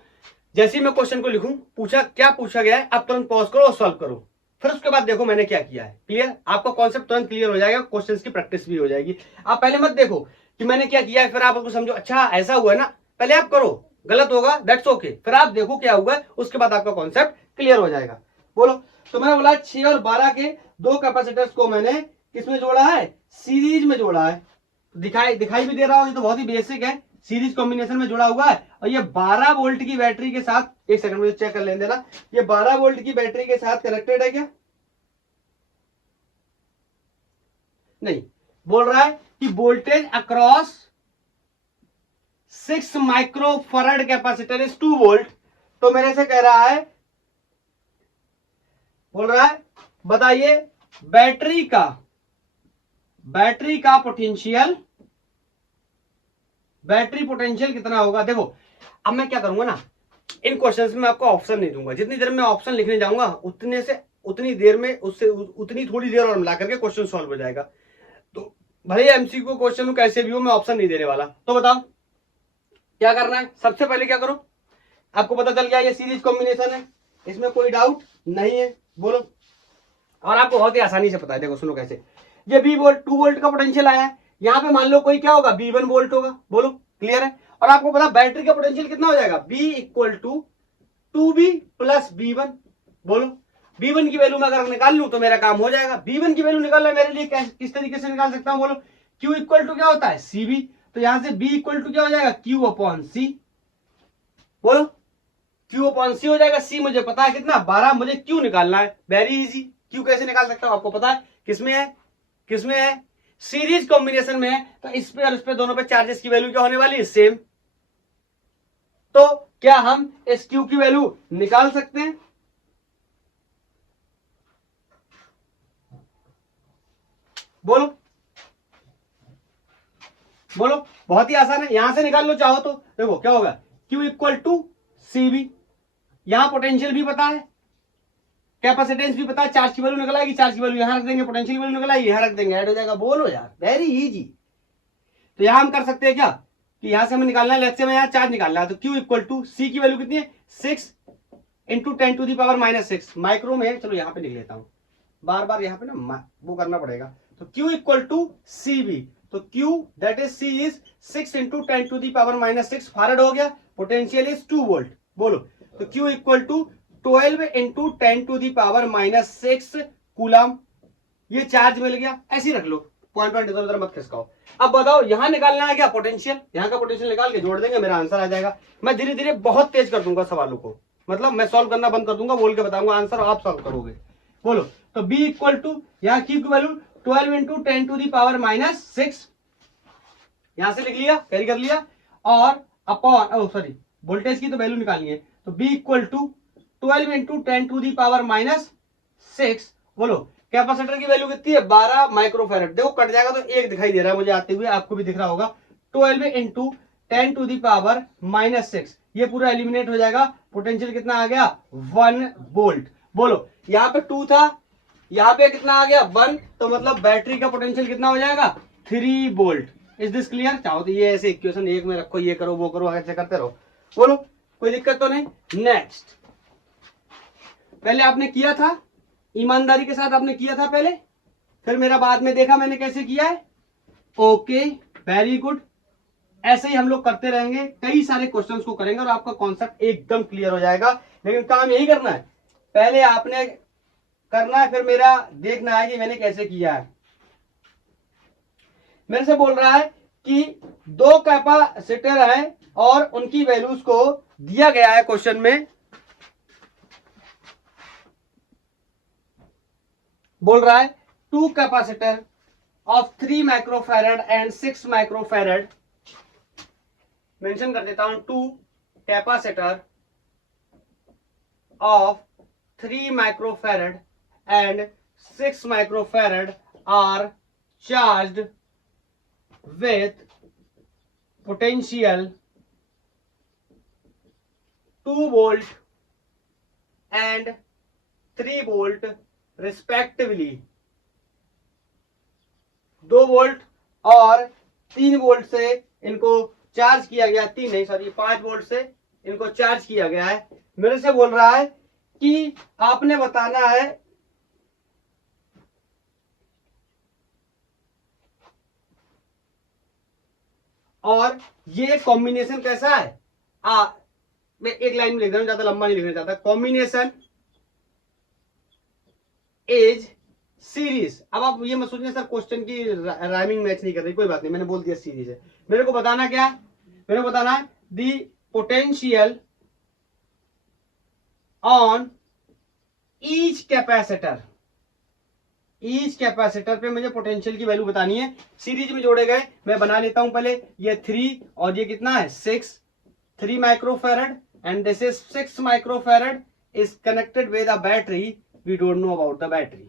जैसे ही मैं क्वेश्चन को लिखूं, क्या पूछा गया है, अब तुरंत पॉज करो और सॉल्व करो, फिर उसके बाद देखो मैंने क्या किया है। क्लियर? आपका कॉन्सेप्ट तुरंत क्लियर हो जाएगा, क्वेश्चंस की प्रैक्टिस भी हो जाएगी। आप पहले मत देखो कि मैंने क्या किया है, फिर आप उसको समझो अच्छा ऐसा हुआ है ना, पहले आप करो, गलत होगा दैट्स ओके, फिर आप देखो क्या हुआ है, उसके बाद आपका कॉन्सेप्ट क्लियर हो जाएगा। बोलो। तो मैंने बोला 6 और 12 के दो कैपेसिटर्स को मैंने किसमें जोड़ा है, सीरीज में जोड़ा है। दिखाई भी दे रहा हो, ये तो बहुत ही बेसिक है, सीरीज कॉम्बिनेशन में जुड़ा हुआ है। और ये 12 वोल्ट की बैटरी के साथ, एक सेकंड मुझे चेक कर लेने देना, ये 12 वोल्ट की बैटरी के साथ कनेक्टेड है क्या, नहीं, बोल रहा है कि voltage across 6 microfarad capacitor is 2 volt. तो मेरे से कह रहा है, बोल रहा है बताइए बैटरी का पोटेंशियल, बैटरी पोटेंशियल कितना होगा। देखो अब मैं क्या करूंगा ना, इन क्वेश्चंस में आपको ऑप्शन नहीं दूंगा, जितनी देर में ऑप्शन लिखने जाऊंगा उतनी देर में उससे उतनी थोड़ी देर और मिला करके क्वेश्चन सॉल्व हो जाएगा। तो भले एमसीक्यू क्वेश्चन हो कैसे भी हो, मैं ऑप्शन नहीं देने वाला। तो बताओ क्या करना है, सबसे पहले क्या करो, आपको पता चल गया ये सीरीज कॉम्बिनेशन है, इसमें कोई डाउट नहीं है। बोलो। और आपको बहुत ही आसानी से पता है, देखो सुनो कैसे, ये बी वोल्ट 2 वोल्ट का पोटेंशियल आया है, यहाँ पे मान लो कोई क्या होगा B1 वोल्ट होगा। बोलो क्लियर है। और आपको पता बैटरी का पोटेंशियल कितना हो जाएगा, B equal to 2B plus B1। बोलो B1 की वैल्यू में अगर निकाल लूं तो मेरा काम हो जाएगा। B1 की वैल्यू निकालना मेरे लिए किस तरीके से निकाल सकता हूं, बोलो Q इक्वल टू क्या होता है CB, तो यहां से B इक्वल टू क्या हो जाएगा Q अपॉन C। बोलो Q अपॉन C हो जाएगा, C मुझे पता है कितना 12, मुझे Q निकालना है, वेरी इजी। Q कैसे निकाल सकता हूं आपको पता है, किसमें है सीरीज कॉम्बिनेशन में है, तो इस पे और इस पे दोनों पे चार्जेस की वैल्यू क्या होने वाली है, सेम। तो क्या हम इस Q की वैल्यू निकाल सकते हैं, बोलो बहुत ही आसान है, यहां से निकाल लो चाहो तो। देखो क्या होगा Q इक्वल टू CB, यहां पोटेंशियल भी पता है, कैपेसिटेंस भी पता है, चार्ज की वैल्यू निकल आएगी, चार्ज की वैल्यू यहां रख देंगे, पोटेंशियल की वैल्यू निकल आएगी, यहां रख देंगे, ऐड हो जाएगा। बोलो यार वेरी इजी। तो यहां हम कर सकते हैं क्या कि यहां से हमें निकालना है, लेट्स से मैं यहां चार्ज निकालना है, तो Q इक्वल टू C की वैल्यू कितनी है 6 into 10 to the power -6 micro में, चलो यहां पे लिख लेता हूं, बार बार यहां पे ना वो करना पड़ेगा। तो Q इक्वल टू CB, तो Q that is C is 6 into 10 to the power -6 farad हो गया, पोटेंशियल इज 2 वोल्ट। बोलो तो Q equal to 12 into 10 to the power -6 coulomb, ये चार्ज मिल गया। ऐसे ही रख लो, पॉइंट इधर उधर मत खिसकाओ। अब बताओ यहां निकालना है क्या पोटेंशियल, यहां का पोटेंशियल निकाल के जोड़ देंगे, मेरा आंसर आ जाएगा। मैं धीरे धीरे बहुत तेज कर दूंगा सवालों को, मतलब मैं सॉल्व करना बंद कर दूंगा, बोल के बताऊंगा आंसर, आप सॉल्व करोगे। बोलो तो B इक्वल टू यहाँ Q की value 12 into 10 to the power -6, यहां से लिख लिया, कैरी कर लिया, और अपॉन सॉरी वोल्टेज की तो वैल्यू निकालनी है, तो B equal to 12 into 10 to the power -6। बोलो कैपेसिटर की वैल्यू कितनी है 12 माइक्रोफैराड, देखो कट जाएगा तो एक दिखाई दे रहा है मुझे आते हुए, आपको भी दिख रहा होगा, 12 इंटू 10 टू दी पावर -6, ये पूरा एलिमिनेट हो जाएगा, पोटेंशियल कितना आ गया 1 वोल्ट। बोलो यहाँ पे 2 था, यहाँ पे कितना आ गया 1, तो मतलब बैटरी का पोटेंशियल कितना हो जाएगा 3 वोल्ट। Is this clear. चाहो तो ये ऐसे इक्वेशन एक में रखो, ये करो वो करो, ऐसे करते रहो। बोलो कोई दिक्कत तो नहीं। नेक्स्ट, पहले आपने किया था ईमानदारी के साथ, आपने किया था पहले, फिर मेरा बाद में देखा मैंने कैसे किया है, ओके वेरी गुड। ऐसे ही हम लोग करते रहेंगे, कई सारे क्वेश्चंस को करेंगे और आपका कॉन्सेप्ट एकदम क्लियर हो जाएगा। लेकिन काम यही करना है, पहले आपने करना है, फिर मेरा देखना है कि मैंने कैसे किया है। मेरे से बोल रहा है कि दो कैपेसिटर है और उनकी वैल्यूज को दिया गया है क्वेश्चन में, बोल रहा है 2 capacitor of 3 microfarad and 6 microfarad, mention कर देता हूं 2 capacitor of 3 microfarad and 6 microfarad are charged with potential 2 volt and 3 volt respectively। 2 volt और 3 वोल्ट से इनको चार्ज किया गया, 3 नहीं सॉरी 5 वोल्ट से इनको चार्ज किया गया है। मेरे से बोल रहा है कि आपने बताना है और ये कॉम्बिनेशन कैसा है, मैं एक लाइन में लिख रहा हूं, ज्यादा लंबा नहीं लिखना चाहता। Combination is series. अब आप ये मत सोचिए सर क्वेश्चन की राइमिंग मैच नहीं कर रही, कोई बात नहीं, मैंने बोल दिया सीरीज है। मेरे को बताना क्या है, मेरे को बताना है the potential on each capacitor. Each capacitor पे मुझे पोटेंशियल की वैल्यू बतानी है। सीरीज में जोड़े गए, मैं बना लेता हूं पहले। ये 3 और ये कितना है 6, 3 microfarad and this is 6 microfarad is connected with a battery, we don't know about the battery.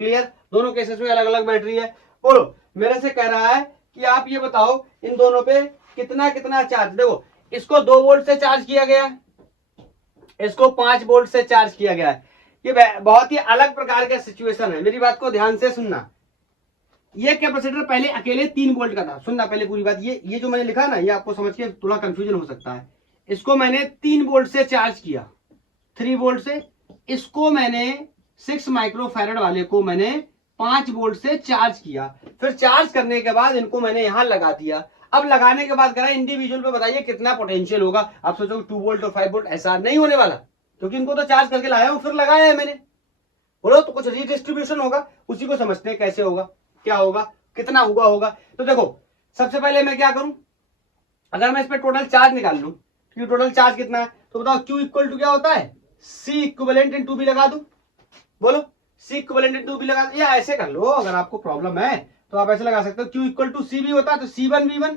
Clear, दोनों केसेस में अलग अलग बैटरी है। बोलो, मेरे से कह रहा है कि आप ये बताओ इन दोनों पे कितना कितना चार्ज। देखो, इसको 2 वोल्ट से चार्ज किया गया है, इसको 5 वोल्ट से चार्ज किया गया है। ये बहुत ही अलग प्रकार का सिचुएशन है, मेरी बात को ध्यान से सुनना। ये कैपेसिटर पहले अकेले 3 वोल्ट का था, सुनना पहले पूरी बात। ये जो मैंने लिखा ना, ये आपको समझ के थोड़ा कंफ्यूजन हो सकता है। इसको मैंने 3 वोल्ट से चार्ज किया, 3 वोल्ट से। इसको मैंने 6 माइक्रोफैरड वाले को मैंने 5 वोल्ट से चार्ज किया। फिर चार्ज करने के बाद इनको मैंने यहां लगा दिया। अब लगाने के बाद कह रहा है इंडिविजुअल पे बताइए कितना पोटेंशियल होगा। आप सोचो 2 वोल्ट और 5 वोल्ट, ऐसा नहीं होने वाला, क्योंकि इनको तो चार्ज करके लाया हूं, फिर लगाया है मैंने। बोलो, तो कुछ रीडिस्ट्रीब्यूशन होगा, उसी को समझते हैं कैसे होगा, क्या होगा, कितना होगा। तो देखो, सबसे पहले मैं क्या करूं, अगर मैं इस पर टोटल चार्ज निकाल लूं, क्योंकि टोटल चार्ज कितना है, तो बताओ Q इक्वल टू क्या होता है, C इक्विवेलेंट इन 2B लगा दूं। बोलो, C इक्विवेलेंट इन 2B लगा दो, या ऐसे कर लो, अगर आपको प्रॉब्लम है तो आप ऐसे लगा सकते हो। Q इक्वल टू C भी होता है तो C1V1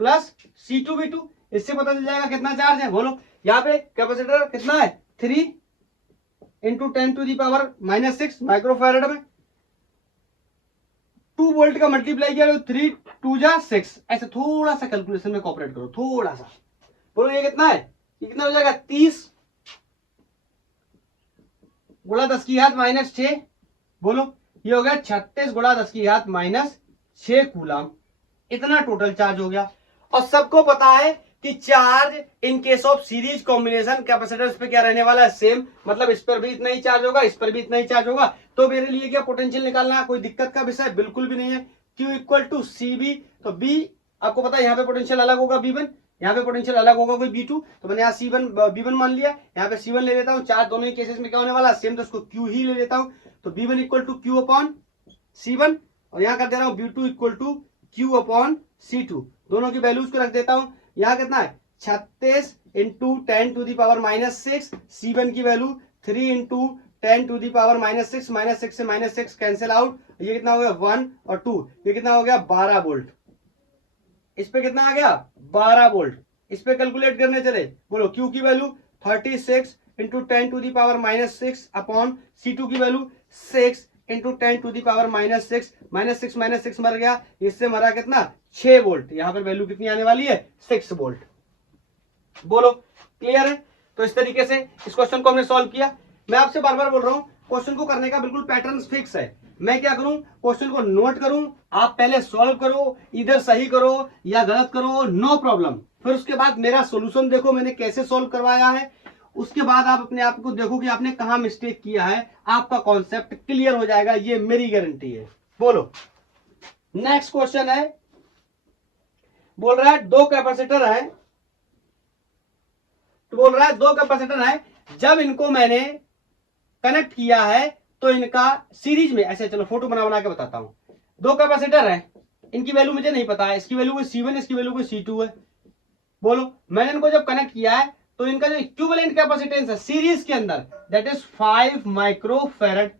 प्लस C2V2, इससे पता चल जाएगा कितना चार्ज है। बोलो, यहाँ पे कैपेसिटर कितना है 3 इंटू 10⁻⁻6 माइक्रोफैरड में 2 वोल्ट का मल्टीप्लाई किया तो 3 2 जा 6। ऐसे थोड़ा सा कैलकुलेशन में कॉपरेट करो, थोड़ा सा। बोलो, ये कितना है, ये कितना हो जाएगा 30 गुणा 10 की घात -6। बोलो, ये हो गया 36 गुणा 10 की घात -6 कूलम। इतना टोटल चार्ज हो गया। और सबको पता है कि charge in case of series combination capacitors पे क्या रहने वाला है, सेम। मतलब इस पर भी इतना ही चार्ज होगा, इस पर भी इतना ही चार्ज होगा। तो मेरे लिए क्या पोटेंशियल निकालना कोई दिक्कत का विषय बिल्कुल भी नहीं है। Q इक्वल टू CB, तो B आपको पता है यहाँ पे पोटेंशियल अलग होगा B1, यहाँ पे पोटेंशियल अलग होगा कोई B2, तो मैंने यहाँ C1 B1 मान लिया, यहाँ पे C1 ले लेता हूँ। चार्ज दोनों ही केसेस में क्या होने वाला सेम, तो उसको Q ही ले लेता हूँ। तो B1 equal to Q upon C1, और यहाँ कर दे रहा हूँ B2 equal to Q upon C2। दोनों की वैल्यूज को रख देता हूँ। यहाँ कितना है 36 इंटू 10⁻⁻6, C1 की वैल्यू 3 इंटू 10⁻⁻6, -6 से -6 कैंसिल आउट। ये कितना हो गया 1 और 2, ये कितना हो गया 12 वोल्ट। इस पे कितना आ गया 12 वोल्ट। इस पे कैलकुलेट करने चले, बोलो Q की वैल्यू 36 इंटू 10⁻⁻6 अपॉन C2 की वैल्यू 6 इंटू 10⁻⁻6, -6 मर गया, इससे मरा कितना 6 वोल्ट। यहां पर वैल्यू कितनी आने वाली है 6 वोल्ट। बोलो, क्लियर है। तो इस तरीके से इस क्वेश्चन को हमने सॉल्व किया। मैं आपसे बार बार बोल रहा हूं, क्वेश्चन को करने का बिल्कुल पैटर्न फिक्स है। मैं क्या करूं, क्वेश्चन को नोट करूं, आप पहले सॉल्व करो, इधर सही करो या गलत करो, नो प्रॉब्लम। फिर उसके बाद मेरा सोल्यूशन देखो मैंने कैसे सॉल्व करवाया है। उसके बाद आप अपने आप को देखो कि आपने कहां मिस्टेक किया है, आपका कॉन्सेप्ट क्लियर हो जाएगा, ये मेरी गारंटी है। बोलो, नेक्स्ट क्वेश्चन है, बोल रहा है 2 कैपेसिटर है, तो बोल रहा है 2 कैपेसिटर है, जब इनको मैंने कनेक्ट किया है तो इनका सीरीज में, ऐसे चलो फोटो बना के बताता हूं। 2 कैपेसिटर है, इनकी वैल्यू मुझे नहीं पता है, इसकी वैल्यू कोई C1, इसकी वैल्यू कोई C2 है। बोलो, मैंने इनको जब कनेक्ट किया है तो इनका जो इक्विवेलेंट कैपेसिटेंस है सीरीज के अंदर, दैट इज 5 माइक्रोफैरड।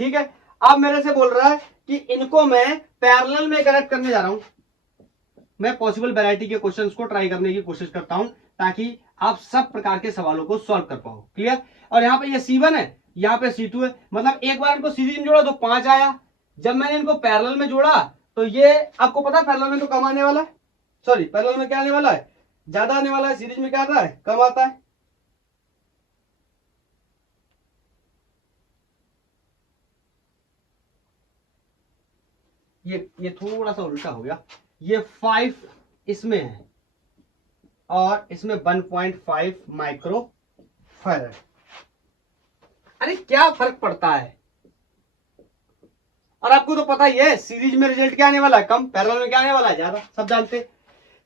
ठीक है, अब मेरे से बोल रहा है कि इनको मैं पैरेलल में कनेक्ट करने जा रहा हूं। मैं पॉसिबल वैरायटी के क्वेश्चंस को ट्राई करने की कोशिश करता हूं ताकि आप सब प्रकार के सवालों को सॉल्व कर पाओ। क्लियर। और यहाँ पे ये C1 है, यहाँ पे C2 है, मतलब एक बार इनको सीरीज में जोड़ा तो 5 आया। जब मैंने इनको पैरेलल में जोड़ा तो ये आपको पता है पैरेलल में तो कम आने वाला है, सॉरी पैरेलल में क्या आने वाला है, ज्यादा आने वाला है। सीरीज में क्या आता है, कम आता है। ये थोड़ा सा उल्टा हो गया, ये 5 इसमें है और इसमें 1.5 माइक्रोफैरड। अरे क्या फर्क पड़ता है। और आपको तो पता ही है सीरीज में रिजल्ट क्या आने वाला है, कम, पैरेलल में क्या आने वाला है, ज्यादा, सब जानते।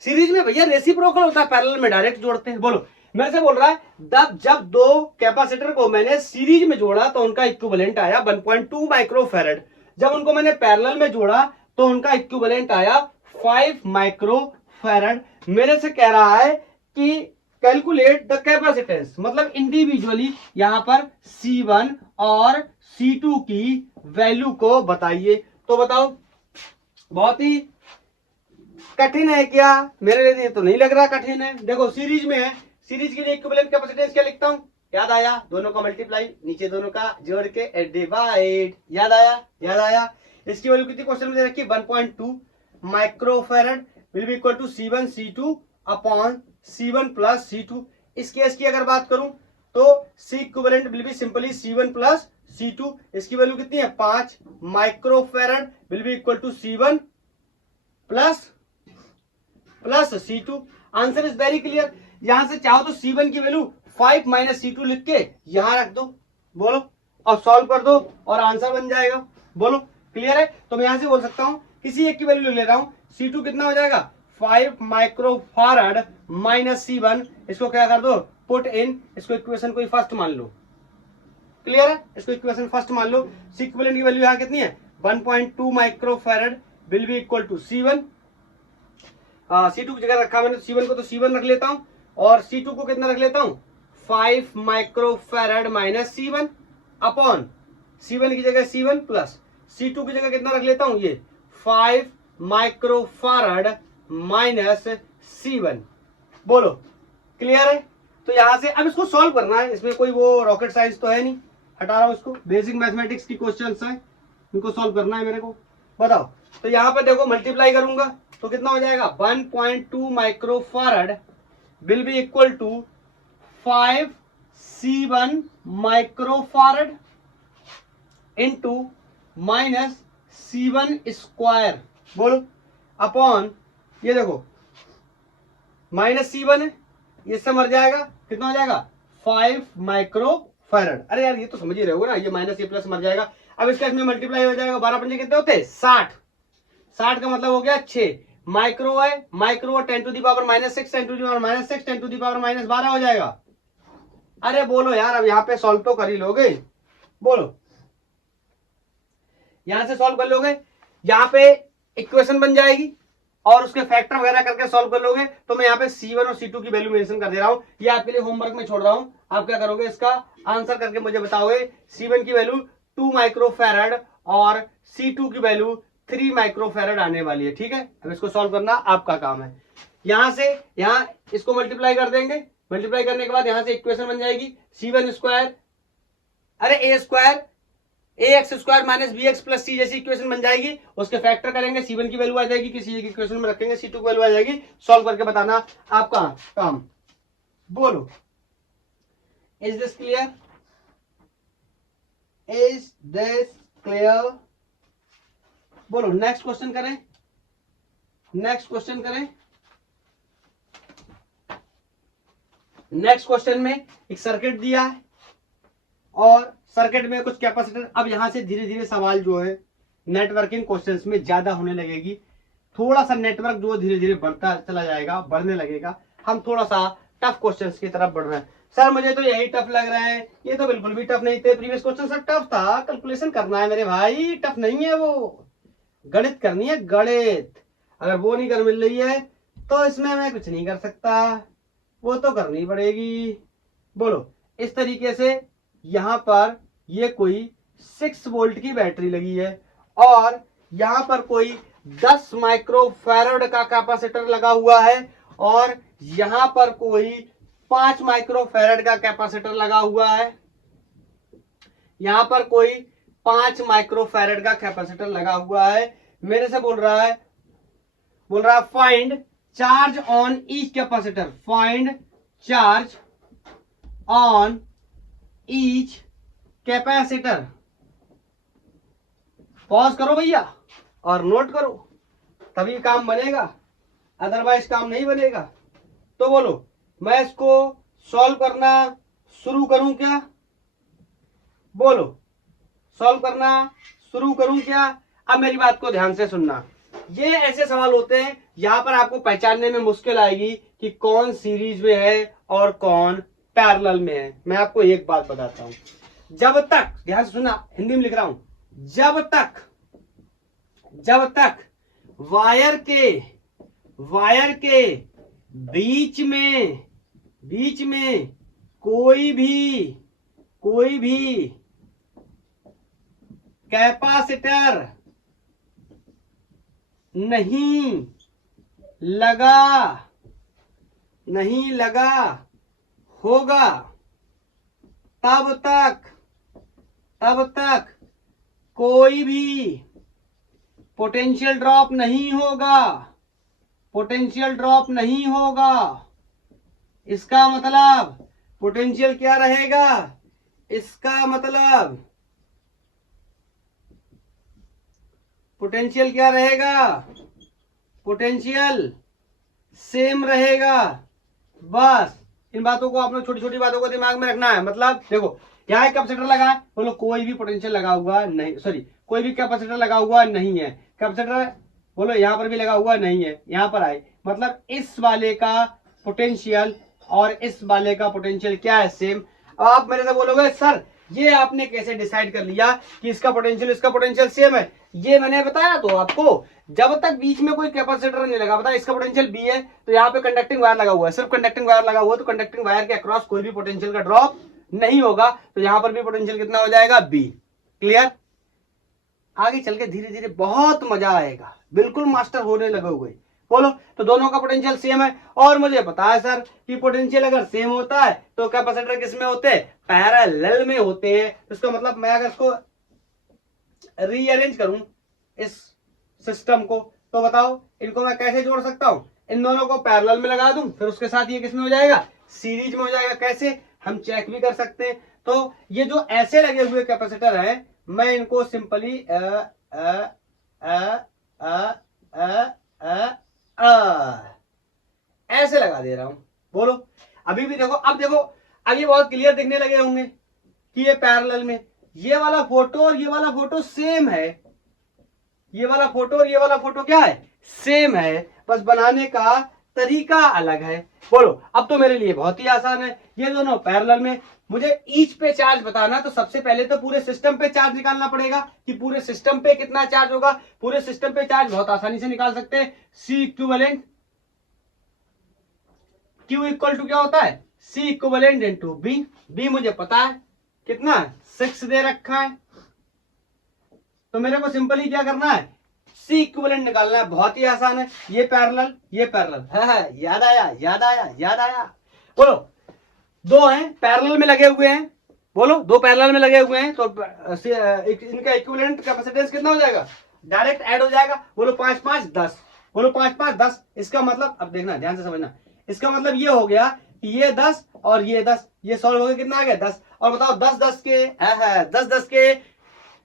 सीरीज में भैया रेसिप्रोकल होता है, पैरेलल में डायरेक्ट जोड़ते हैं। बोलो, मेरे से बोल रहा है जब दो कैपेसिटर को मैंने सीरीज में जोड़ा तो उनका इक्विवेलेंट आया 1.2 माइक्रोफैरड, जब उनको मैंने पैरेलल में जोड़ा तो उनका इक्विवेलेंट आया 5 माइक्रोफैरड। मेरे से कह रहा है कि कैलकुलेट द कैपेसिटेंस, मतलब इंडिविजुअली यहां पर C1 और C2 की वैल्यू को बताइए। तो बताओ, बहुत ही कठिन है क्या? मेरे लिए तो नहीं लग रहा कठिन है। देखो सीरीज में है, सीरीज के लिए इक्विवेलेंट कैपेसिटेंस क्या लिखता हूं? याद आया? दोनों का मल्टीप्लाई, नीचे दोनों का जोड़ के डिवाइड। याद आया? याद आया? इसकी वैल्यू कितनी क्वेश्चन में दे रखी? 1.2 microfarad will be equal to C1 C2 upon C1 plus C2। इस केस की अगर बात करूं तो C equivalent will be simply C1 plus C2। इसकी वैल्यू कितनी है? 5 microfarad will be equal to C1 plus C2। Answer is very clear. यहां से चाहो तो C1 की वैल्यू 5 माइनस C2 लिख के यहां रख दो, बोलो, और सॉल्व कर दो और आंसर बन जाएगा। बोलो, क्लियर है? तो मैं यहां से बोल सकता हूं, किसी एक की वैल्यू ले रहा हूं, C2 कितना हो जाएगा? 5 माइक्रोफैरड माइनस C1। इसको क्या कर दो? पुट इन, इसको इक्वेशन कोई फर्स्ट मान लो। क्लियर है? इसको इक्वेशन फर्स्ट मान लो। C इक्विवेलेंट की वैल्यू यहां कितनी है? 1.2 microfarad will be equal to C1। C2 की जगह रखा मैंने C1 को, तो C1 रख लेता हूं, और C2 को कितना रख लेता हूं? 5 microfarad minus C1 upon C1 की जगह C1 प्लस C2 की जगह कितना रख लेता हूं? ये 5 माइक्रोफैरड माइनस C1। बोलो, क्लियर है? तो यहां से अब इसको सॉल्व करना है, इसमें कोई वो रॉकेट साइंस तो है नहीं, हटा रहा हूं इसको। बेसिक मैथमेटिक्स की क्वेश्चंस है, इनको सॉल्व करना है मेरे को। बताओ, तो यहां पर देखो मल्टीप्लाई करूंगा तो कितना हो जाएगा? 1.2 microfarad will be equal to 5 C1 microfarad into minus C1 square. बोलो, अपॉन, ये देखो माइनस C1 है, ये सब मर जाएगा, कितना हो जाएगा? 5 माइक्रोफैरड। अरे यार ये तो समझ ही रहे हो ना, ये माइनस ये प्लस मर जाएगा। अब इसका इसमें मल्टीप्लाई हो जाएगा, 12 पंजे कितने होते हैं? 60। 60 का मतलब हो गया 6 माइक्रो है, micro 10 to the power minus 6, 10 to the power minus 6, 10 to the power minus 12 हो जाएगा। अरे बोलो यार, अब यहाँ पे सॉल्व तो कर ही लोगे। बोलो, यहां से सॉल्व कर लोगे, यहाँ पे इक्वेशन बन जाएगी और उसके फैक्टर वगैरह करके सॉल्व कर लोगे। तो मैं यहाँ पे C1 और C2 की वैल्यू मेंशन कर दे रहा हूं, ये आपके लिए होमवर्क में छोड़ रहा हूं। आप क्या करोगे, इसका आंसर करके मुझे बताओगे। C1 की वैल्यू 2 माइक्रोफैरड और C2 की वैल्यू 3 माइक्रोफैरड आने वाली है। ठीक है, अब इसको सॉल्व करना आपका काम है। यहां से यहां इसको मल्टीप्लाई कर देंगे, मल्टीप्लाई करने के बाद यहां से इक्वेशन बन जाएगी C1 स्क्वायर, अरे A square ax square minus bx plus c जैसी इक्वेशन बन जाएगी। उसके फैक्टर करेंगे, C1 की वैल्यू आ जाएगी, किसी एक इक्वेशन में रखेंगे, C2 की वैल्यू आ जाएगी। सॉल्व करके बताना आपका काम। बोलो, is this clear? Is this clear? बोलो, नेक्स्ट क्वेश्चन करें, नेक्स्ट क्वेश्चन करें। नेक्स्ट क्वेश्चन में एक सर्किट दिया है और सर्किट में कुछ कैपेसिटर। अब यहां से धीरे धीरे सवाल जो है नेटवर्किंग क्वेश्चंस में ज्यादा होने लगेगी। थोड़ा सा नेटवर्क जो धीरे धीरे बढ़ता चला जाएगा, बढ़ने लगेगा। हम थोड़ा सा टफ क्वेश्चंस की तरफ बढ़ रहे हैं। सर मुझे तो यही टफ लग रहा है, ये तो बिल्कुल भी टफ नहीं थे। प्रीवियस क्वेश्चन सर टफ था, कैलकुलेशन करना है मेरे भाई, टफ नहीं है वो, गणित करनी है गणित। अगर वो नहीं कर मिल रही है तो इसमें मैं कुछ नहीं कर सकता, वो तो करनी पड़ेगी। बोलो, इस तरीके से यहां पर ये कोई 6 वोल्ट की बैटरी लगी है और यहां पर कोई 10 माइक्रोफैरड का कैपेसिटर लगा हुआ है और यहां पर कोई 5 माइक्रोफैरड का कैपेसिटर लगा हुआ है। यहां पर कोई 5 माइक्रोफैरड का कैपेसिटर लगा हुआ है। मेरे से बोल रहा है find charge on each capacitor, find charge on each capacitor. Pause करो भैया और नोट करो, तभी काम बनेगा, अदरवाइज काम नहीं बनेगा। तो बोलो, मैं इसको सॉल्व करना शुरू करूं क्या? बोलो, सॉल्व करना शुरू करूं क्या? अब मेरी बात को ध्यान से सुनना। ये ऐसे सवाल होते हैं, यहां पर आपको पहचानने में मुश्किल आएगी कि कौन सीरीज में है और कौन पैरेलल में है। मैं आपको एक बात बताता हूं, जब तक, ध्यान से सुना, हिंदी में लिख रहा हूं, जब तक वायर के बीच में कोई भी कैपेसिटर नहीं लगा होगा, तब तक कोई भी पोटेंशियल ड्रॉप नहीं होगा। इसका मतलब पोटेंशियल क्या रहेगा? इसका मतलब पोटेंशियल क्या रहेगा? पोटेंशियल सेम रहेगा। बस इन बातों को, आपने छोटी छोटी बातों को दिमाग में रखना है। मतलब देखो, यहाँ एक कैपेसिटर लगा है, बोलो कोई भी पोटेंशियल लगा हुआ नहीं, सॉरी कोई भी कैपेसिटर लगा हुआ नहीं है। कैपेसिटर बोलो यहाँ पर भी लगा हुआ नहीं है, यहाँ पर आए, मतलब इस वाले का पोटेंशियल और इस वाले का पोटेंशियल क्या है? सेम। अब आप मेरे से बोलोगे सर ये आपने कैसे डिसाइड कर लिया कि इसका पोटेंशियल सेम है? ये मैंने बताया तो आपको, जब तक बीच में कोई कैपेसिटर नहीं लगा, बता इसका पोटेंशियल बी है तो यहाँ पे कंडक्टिंग वायर लगा हुआ है, सिर्फ कंडक्टिंग वायर लगा हुआ है, तो कंडक्टिंग वायर के अक्रॉस कोई भी पोटेंशियल का ड्रॉप नहीं होगा, तो यहाँ पर भी पोटेंशियल कितना हो जाएगा? बी। क्लियर? आगे चल के धीरे धीरे बहुत मजा आएगा, बिल्कुल मास्टर होने लगे हुए। बोलो, तो दोनों का पोटेंशियल सेम है, और मुझे पता है सर कि पोटेंशियल अगर सेम होता है तो कैपेसिटर किस में होते हैं? पैरेलल में होते हैं। इसका मतलब मैं अगर इसको रीअरेंज करूं इस सिस्टम को, तो बताओ इनको मैं कैसे जोड़ सकता हूं? इन दोनों को पैरेलल में लगा दूं, फिर उसके साथ ये किस में हो जाएगा? सीरीज में हो जाएगा। कैसे? हम चेक भी कर सकते हैं। तो ये जो ऐसे लगे हुए कैपेसिटर हैं, मैं इनको सिंपली ऐसे लगा दे रहा हूं। बोलो, अभी भी देखो, अब देखो, अब ये बहुत क्लियर दिखने लगे होंगे कि ये पैरेलल में, ये वाला फोटो और ये वाला फोटो सेम है, ये वाला फोटो और ये वाला फोटो क्या है? सेम है, बस बनाने का तरीका अलग है। बोलो, अब तो मेरे लिए बहुत ही आसान है, ये दोनों पैरेलल में। मुझे ईच पे चार्ज बताना, तो सबसे पहले तो पूरे सिस्टम पे चार्ज निकालना पड़ेगा कि पूरे सिस्टम पे कितना चार्ज होगा। पूरे सिस्टम पे चार्ज बहुत आसानी से निकाल सकते हैं। C equivalent, Q equal to क्या होता है? C equivalent into B. B मुझे पता है कितना है? 6 दे रखा है, तो मेरे को सिंपली क्या करना है? सी इक्विवेलेंट निकालना है। बहुत ही आसान है, ये पैरेलल ये पैरेलल है। याद आया। बोलो, दो हैं पैरेलल में लगे हुए हैं, बोलो दो पैरेलल में लगे हुए हैं, तो इनका इक्विवेलेंट कैपेसिटेंस कितना हो जाएगा? डायरेक्ट ऐड हो जाएगा। बोलो 5 5 10, बोलो 5 5 10। इसका मतलब, अब देखना ध्यान से समझना, इसका मतलब ये हो गया कि ये 10 और ये 10, ये सॉल्व हो गया, कितना आ गया? 10। और बताओ 10 10 के 10 के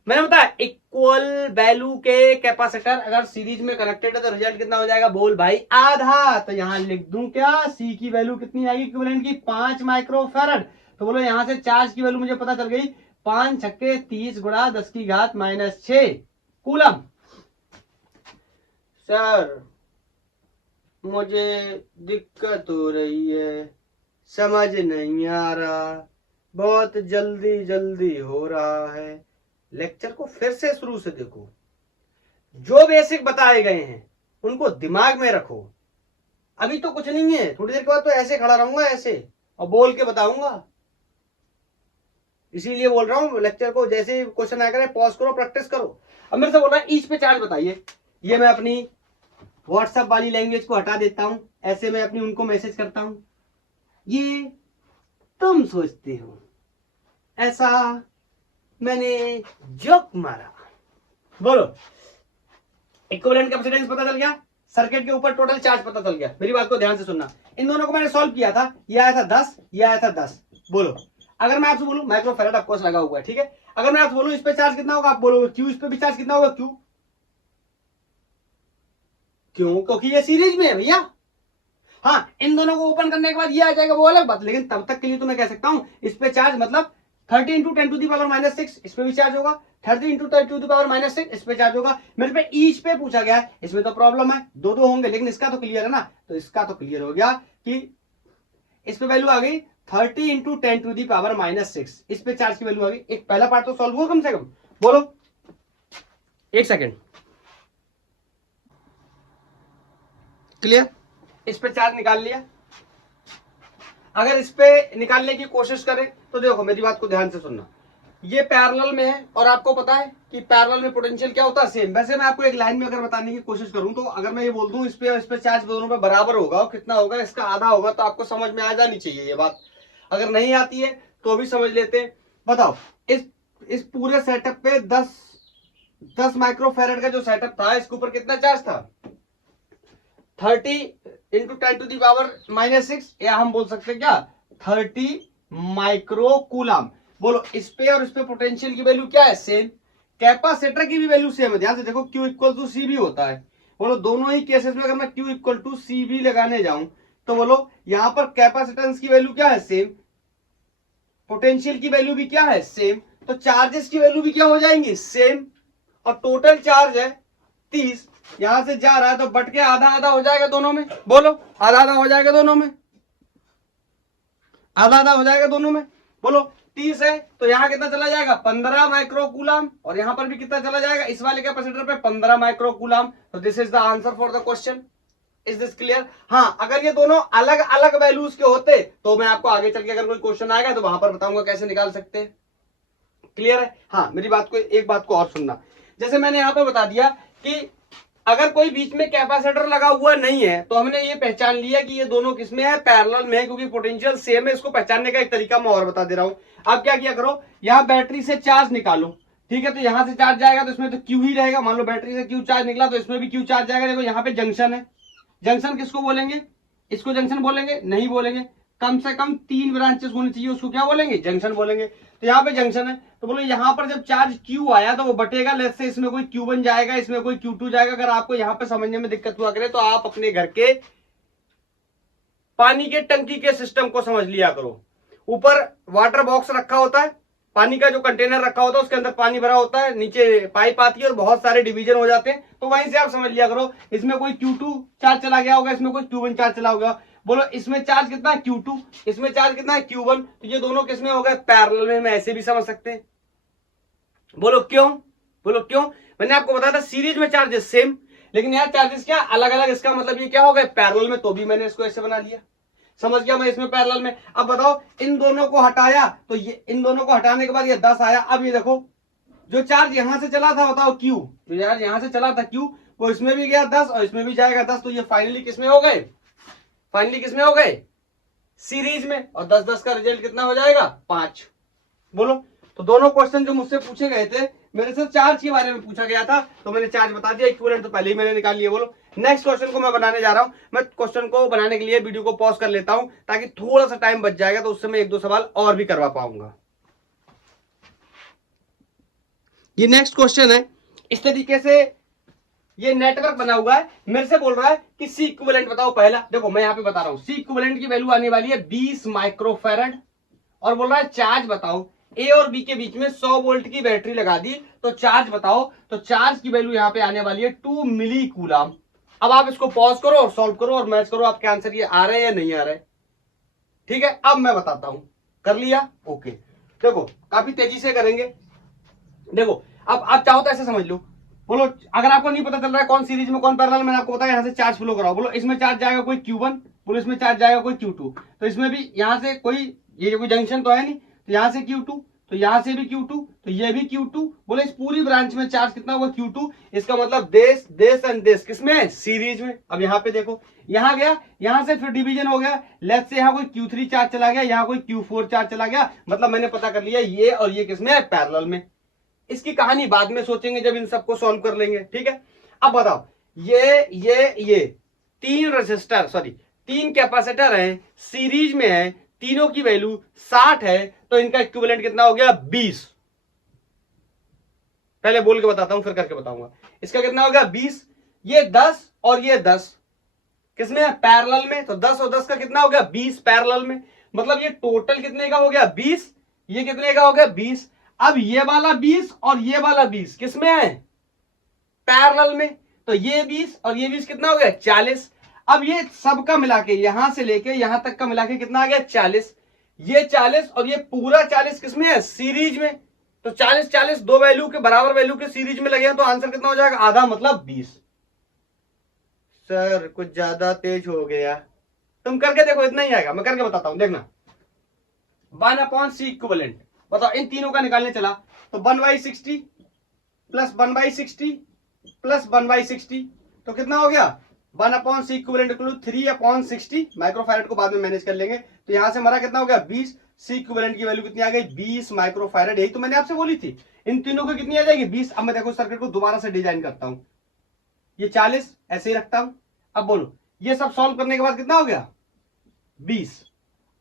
मैंने बताया इक्वल वैल्यू के कैपेसिटर अगर सीरीज में कनेक्टेड है तो रिजल्ट कितना हो जाएगा? बोल भाई, आधा। तो यहां लिख दूं क्या? सी की वैल्यू कितनी आएगी इक्विवेलेंट की? 5 माइक्रोफैरड। तो बोलो यहां से चार्ज की वैल्यू मुझे पता चल गई, 5 छक्के 30 गुणा 10 की घात -6 कूलम। सर मुझे दिक्कत हो रही है, समझ नहीं आ रहा, बहुत जल्दी हो रहा है। लेक्चर को फिर से शुरू से देखो, जो बेसिक बताए गए हैं उनको दिमाग में रखो। अभी तो कुछ नहीं है, थोड़ी देर के बाद तो ऐसे खड़ा रहूंगा ऐसे और बोल के बताऊंगा, इसीलिए बोल रहा हूं लेक्चर को जैसे ही क्वेश्चन आया करे पॉज करो, प्रैक्टिस करो। अब मेरे से बोल रहा है ईच पे चार्ज बताइए, ये मैं अपनी व्हाट्सएप वाली लैंग्वेज को हटा देता हूं, ऐसे मैं अपनी उनको मैसेज करता हूं, ये तुम सोचते हो ऐसा मैंने जोक मारा। बोलो, इक्विवेलेंट कैपेसिटेंस पता चल गया, सर्किट के ऊपर टोटल चार्ज पता चल गया। मेरी बात को ध्यान से सुनना, इन दोनों को मैंने सॉल्व किया था, ये आया था 10, ये आया था 10। बोलो, अगर मैं आपसे बोलूं माइक्रोफैराड ऑफ कोर्स लगा हुआ है, ठीक है, अगर मैं आपसे बोलूं इस पे चार्ज कितना होगा, आप बोलोगे क्यू, इस पे भी चार्ज कितना होगा? क्यों? क्योंकि ये सीरीज में है भैया। हाँ, इन दोनों को ओपन करने के बाद ये आ जाएगा, वो अलग बात, लेकिन तब तक के लिए तो मैं कह सकता हूं इस पे चार्ज मतलब 30 इंटू 10 टू दी पावर -6 इस पे भी चार्ज होगा, 30 इंटू 10 टू दी पावर -6 इस पे चार्ज होगा। मेरे पे ईच पे पूछा गया है, इसमें तो प्रॉब्लम है, दो दो होंगे, लेकिन इसका तो क्लियर है ना, तो इसका तो क्लियर हो गया कि इस पे वैल्यू आ गई 30 इंटू 10 टू दी पावर -6, इस पे चार्ज की वैल्यू आ गई। एक पहला पार्ट तो सॉल्व हुआ कम से कम, बोलो एक सेकेंड, क्लियर। इस पे चार्ज निकाल लिया। अगर इस पे निकालने की कोशिश करें तो देखो मेरी बात को ध्यान से सुनना, ये पैरेलल में है और आपको पता है कि पैरेलल में पोटेंशियल क्या होता है, सेम। वैसे मैं आपको एक लाइन में अगर बताने की कोशिश करूं तो अगर मैं ये बोल दूं इस पे चार्ज दोनों पे बराबर होगा और कितना होगा, इसका आधा होगा, तो आपको समझ में आ जानी चाहिए ये बात। अगर नहीं आती है तो भी समझ लेते हैं। बताओ इस पूरे सेटअप पे 10 माइक्रोफैरेड का जो सेटअप था, इसके ऊपर कितना चार्ज था, 30 इंटू 10 टू दी पावर -6, या हम बोल सकते हैं क्या 30 माइक्रो कूलम। बोलो इस पे और इस पे पोटेंशियल की वैल्यू क्या है, सेम। कैपेसिटर की भी वैल्यू सेम है, ध्यान से देखो, Q इक्वल टू सी भी होता है। बोलो दोनों ही केसेस में अगर मैं Q इक्वल टू सी भी लगाने जाऊं तो बोलो यहां पर कैपेसिटेंस की वैल्यू क्या है, सेम, पोटेंशियल की वैल्यू भी क्या है, सेम, तो चार्जेस की वैल्यू भी क्या हो जाएंगी, सेम। और टोटल चार्ज है 30, यहां से जा रहा है तो बट के आधा आधा हो जाएगा दोनों में, बोलो आधा आधा हो जाएगा दोनों में, आधा आधा हो जाएगा दोनों में। बोलो 30 है तो यहां कितना चला जाएगा, 15 माइक्रो कूलम, और यहां पर भी कितना चला जाएगा, इस वाले कैपेसिटर पे 15 माइक्रो कूलम। तो this is the answer for the question. Is this clear. हाँ, अगर ये दोनों अलग अलग वैल्यूज के होते तो मैं आपको आगे चल के अगर कोई क्वेश्चन आएगा तो वहां पर बताऊंगा कैसे निकाल सकते हैं। क्लियर है। हाँ, मेरी बात को एक बात को और सुनना, जैसे मैंने यहां पर बता दिया कि अगर कोई बीच में कैपेसिटर लगा हुआ नहीं है तो हमने ये पहचान लिया कि ये दोनों किसमें है, पैरेलल में है, क्योंकि पोटेंशियल सेम है। इसको पहचानने का एक तरीका मैं और बता दे रहा हूं। अब क्या किया करो, यहां बैटरी से चार्ज निकालो, ठीक है, तो यहां से चार्ज जाएगा तो इसमें तो क्यू ही रहेगा। मान लो बैटरी से क्यू चार्ज निकला तो इसमें भी क्यू चार्ज जाएगा। देखो यहाँ पे जंक्शन है, जंक्शन किसको बोलेंगे, इसको जंक्शन बोलेंगे, नहीं बोलेंगे, कम से कम 3 ब्रांचेस होनी चाहिए, उसको क्या बोलेंगे, जंक्शन बोलेंगे। तो यहाँ पे जंक्शन है तो बोलो यहाँ पर जब चार्ज Q आया तो वो बटेगा, लेट्स से इसमें कोई Q1 जाएगा, इसमें कोई Q2 जाएगा। अगर आपको यहाँ पे समझने में दिक्कत हुआ करे तो आप अपने घर के पानी के टंकी के सिस्टम को समझ लिया करो। ऊपर वाटर बॉक्स रखा होता है, पानी का जो कंटेनर रखा होता है उसके अंदर पानी भरा होता है, नीचे पाइप आती है और बहुत सारे डिवीजन हो जाते हैं। तो वहीं से आप समझ लिया करो, इसमें कोई Q2 चार्ज चला गया होगा, इसमें कोई Q1 चार्ज चला होगा। बोलो इसमें चार्ज कितना है, Q2, इसमें चार्ज कितना है, Q1। तो ये दोनों किसमें हो गए, पैरेलल में। मैं ऐसे भी समझ सकते हैं। बोलो क्यों, बोलो क्यों। मैंने आपको बताया था सीरीज में चार्जेस सेम, लेकिन यार चार्जेस क्या अलग अलग। इसका मतलब ये क्या हो गए, पैरेलल में, तो भी मैंने इसको ऐसे बना लिया। समझ गया मैं, इसमें पैरेलल में। अब बताओ इन दोनों को हटाया तो ये, इन दोनों को हटाने के बाद ये 10 आया। अब ये देखो जो चार्ज यहां से चला था, बताओ Q, जो चार्ज यहां से चला था Q, वो इसमें भी गया 10 और इसमें भी जाएगा 10। तो ये फाइनली किसमें हो गए, फाइनली किसमें हो गए, सीरीज में। और 10-10 का रिजल्ट कितना हो जाएगा, 5। बोलो, तो दोनों क्वेश्चन जो मुझसे पूछे गए थे, मेरे से चार्ज के बारे में पूछा गया था तो मैंने चार्ज बता दिया, इक्विवेलेंट तो पहले ही मैंने निकाल लिया। बोलो नेक्स्ट क्वेश्चन को मैं बनाने जा रहा हूं। मैं क्वेश्चन को बनाने के लिए वीडियो को पॉज कर लेता हूं ताकि थोड़ा सा टाइम बच जाएगा, तो उससे मैं 1-2 सवाल और भी करवा पाऊंगा। ये नेक्स्ट क्वेश्चन है, इस तरीके से ये नेटवर्क बना हुआ है। मेरे से बोल रहा है कि सी इक्विवेलेंट बताओ पहला। देखो मैं यहां पे बता रहा हूं, सी इक्विवेलेंट की वैल्यू आने वाली है 20 माइक्रोफैरड, और बोल रहा है चार्ज बताओ। ए और बी के बीच में 100 वोल्ट की बैटरी लगा दी, तो चार्ज बताओ। तो चार्ज की वैल्यू यहां पे आने वाली है 2 मिली कूलम। अब आप इसको पॉज करो और सॉल्व करो और मैच करो, आपके आंसर ये आ रहे हैं या नहीं आ रहे। ठीक है, अब मैं बताता हूं। कर लिया, ओके। देखो काफी तेजी से करेंगे। देखो अब आप चाहो तो ऐसे समझ लो। बोलो अगर आपको नहीं पता चल रहा है कौन सीरीज में कौन पैरेलल, मैंने आपको बताया यहां से चार्ज फ्लो कराओ। बोलो इसमें चार्ज जाएगा कोई Q1, बोलो इसमें चार्ज जाएगा कोई Q2, तो इसमें भी यहां से कोई, ये कोई जंक्शन तो है नहीं, तो यहां से Q2, तो यहां से भी Q2, तो ये भी Q2। बोले इस पूरी ब्रांच में चार्ज कितना होगा, Q2। इसका मतलब देश देश एंड देश किसमें है, सीरीज में। अब यहाँ पे देखो, यहां गया, यहां से फिर डिवीजन हो गया। लेट्स से यहाँ कोई Q3 चार्ज चला गया, यहाँ कोई Q4 चार्ज चला गया, मतलब मैंने पता कर लिया ये और ये किसमें है, पैरेलल में। इसकी कहानी बाद में सोचेंगे जब इन सबको सॉल्व कर लेंगे। ठीक है, अब बताओ ये 3 रेजिस्टर, सॉरी 3 कैपेसिटर हैं, सीरीज में है, तीनों की वैल्यू 60 है, तो इनका इक्विवेलेंट कितना हो गया, 20। पहले बोल के बताता हूं फिर करके बताऊंगा। इसका कितना हो गया, 20। ये 10 और ये 10 किसमें है, पैरेलल में। तो 10 और 10 का कितना हो गया, 20 पैरेलल में। मतलब ये टोटल कितने का हो गया, 20। ये कितने का हो गया 20। अब ये वाला 20 और ये वाला 20 किस में है पैरेलल में, तो ये 20 और ये 20 कितना हो गया 40। अब ये सबका मिला के यहां से लेके यहां तक का मिला के कितना आ गया 40। ये 40 और ये पूरा 40 किसमें है सीरीज में, तो 40 40 दो वैल्यू के बराबर वैल्यू के सीरीज में लगे हैं, तो आंसर कितना हो जाएगा आधा मतलब 20। सर कुछ ज्यादा तेज हो गया, तुम करके देखो इतना ही आएगा, मैं करके बताता हूं देखना। 1/c इक्विवेलेंट बताओ इन तीनों का निकालने चला तो 1/60 प्लस 1/60 प्लस 1/60 तो कितना हो गया 1/c equivalent equal to 3/60 microfarad को बाद में मैनेज कर लेंगे, तो यहां से हमारा कितना हो गया 20। सी इक्विवेलेंट की वैल्यू कितनी आ गई 20 माइक्रोफैरड, यही तो मैंने आपसे बोली थी। इन तीनों की कितनी आ जाएगी 20। अब मैं देखो सर्किट को दोबारा से डिजाइन करता हूं, ये 40 ऐसे ही रखता हूं। अब बोलो ये सब सॉल्व करने के बाद कितना हो गया 20,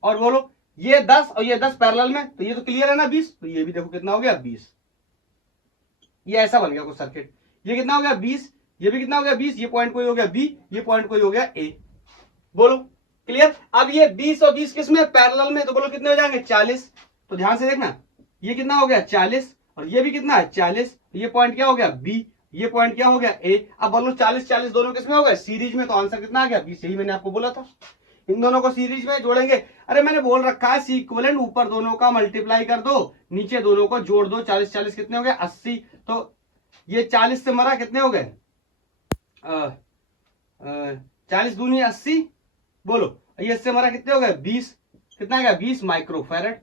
और बोलो ये 10 और ये 10 पैरेलल में, तो ये तो क्लियर है ना 20, तो ये भी देखो कितना हो गया 20। ये ऐसा बन गया कुछ सर्किट, ये कितना हो गया 20, ये भी कितना हो गया 20, ये पॉइंट कोई हो गया बी, ये पॉइंट कोई हो गया ए। बोलो क्लियर। अब ये 20 और 20 किसमें पैरेलल में, तो बोलो कितने हो जाएंगे 40। तो ध्यान से देखना ये कितना हो गया 40 और ये भी कितना है 40, ये पॉइंट क्या हो गया बी, ये पॉइंट क्या हो गया ए। अब बोलो 40 40 दोनों किसमें हो गए सीरीज में, तो आंसर कितना आ गया 20। यही मैंने आपको बोला था, इन दोनों को सीरीज में जोड़ेंगे। अरे मैंने बोल रखा है सी इक्विवेलेंट ऊपर दोनों का मल्टीप्लाई कर दो, नीचे दोनों को जोड़ दो। 40 40 कितने हो गए 80, तो ये 40 से मरा कितने हो गए 40 दूनी 80, बोलो ये इससे हमारा कितने हो गए 20, कितना गया 20 माइक्रोफैरड।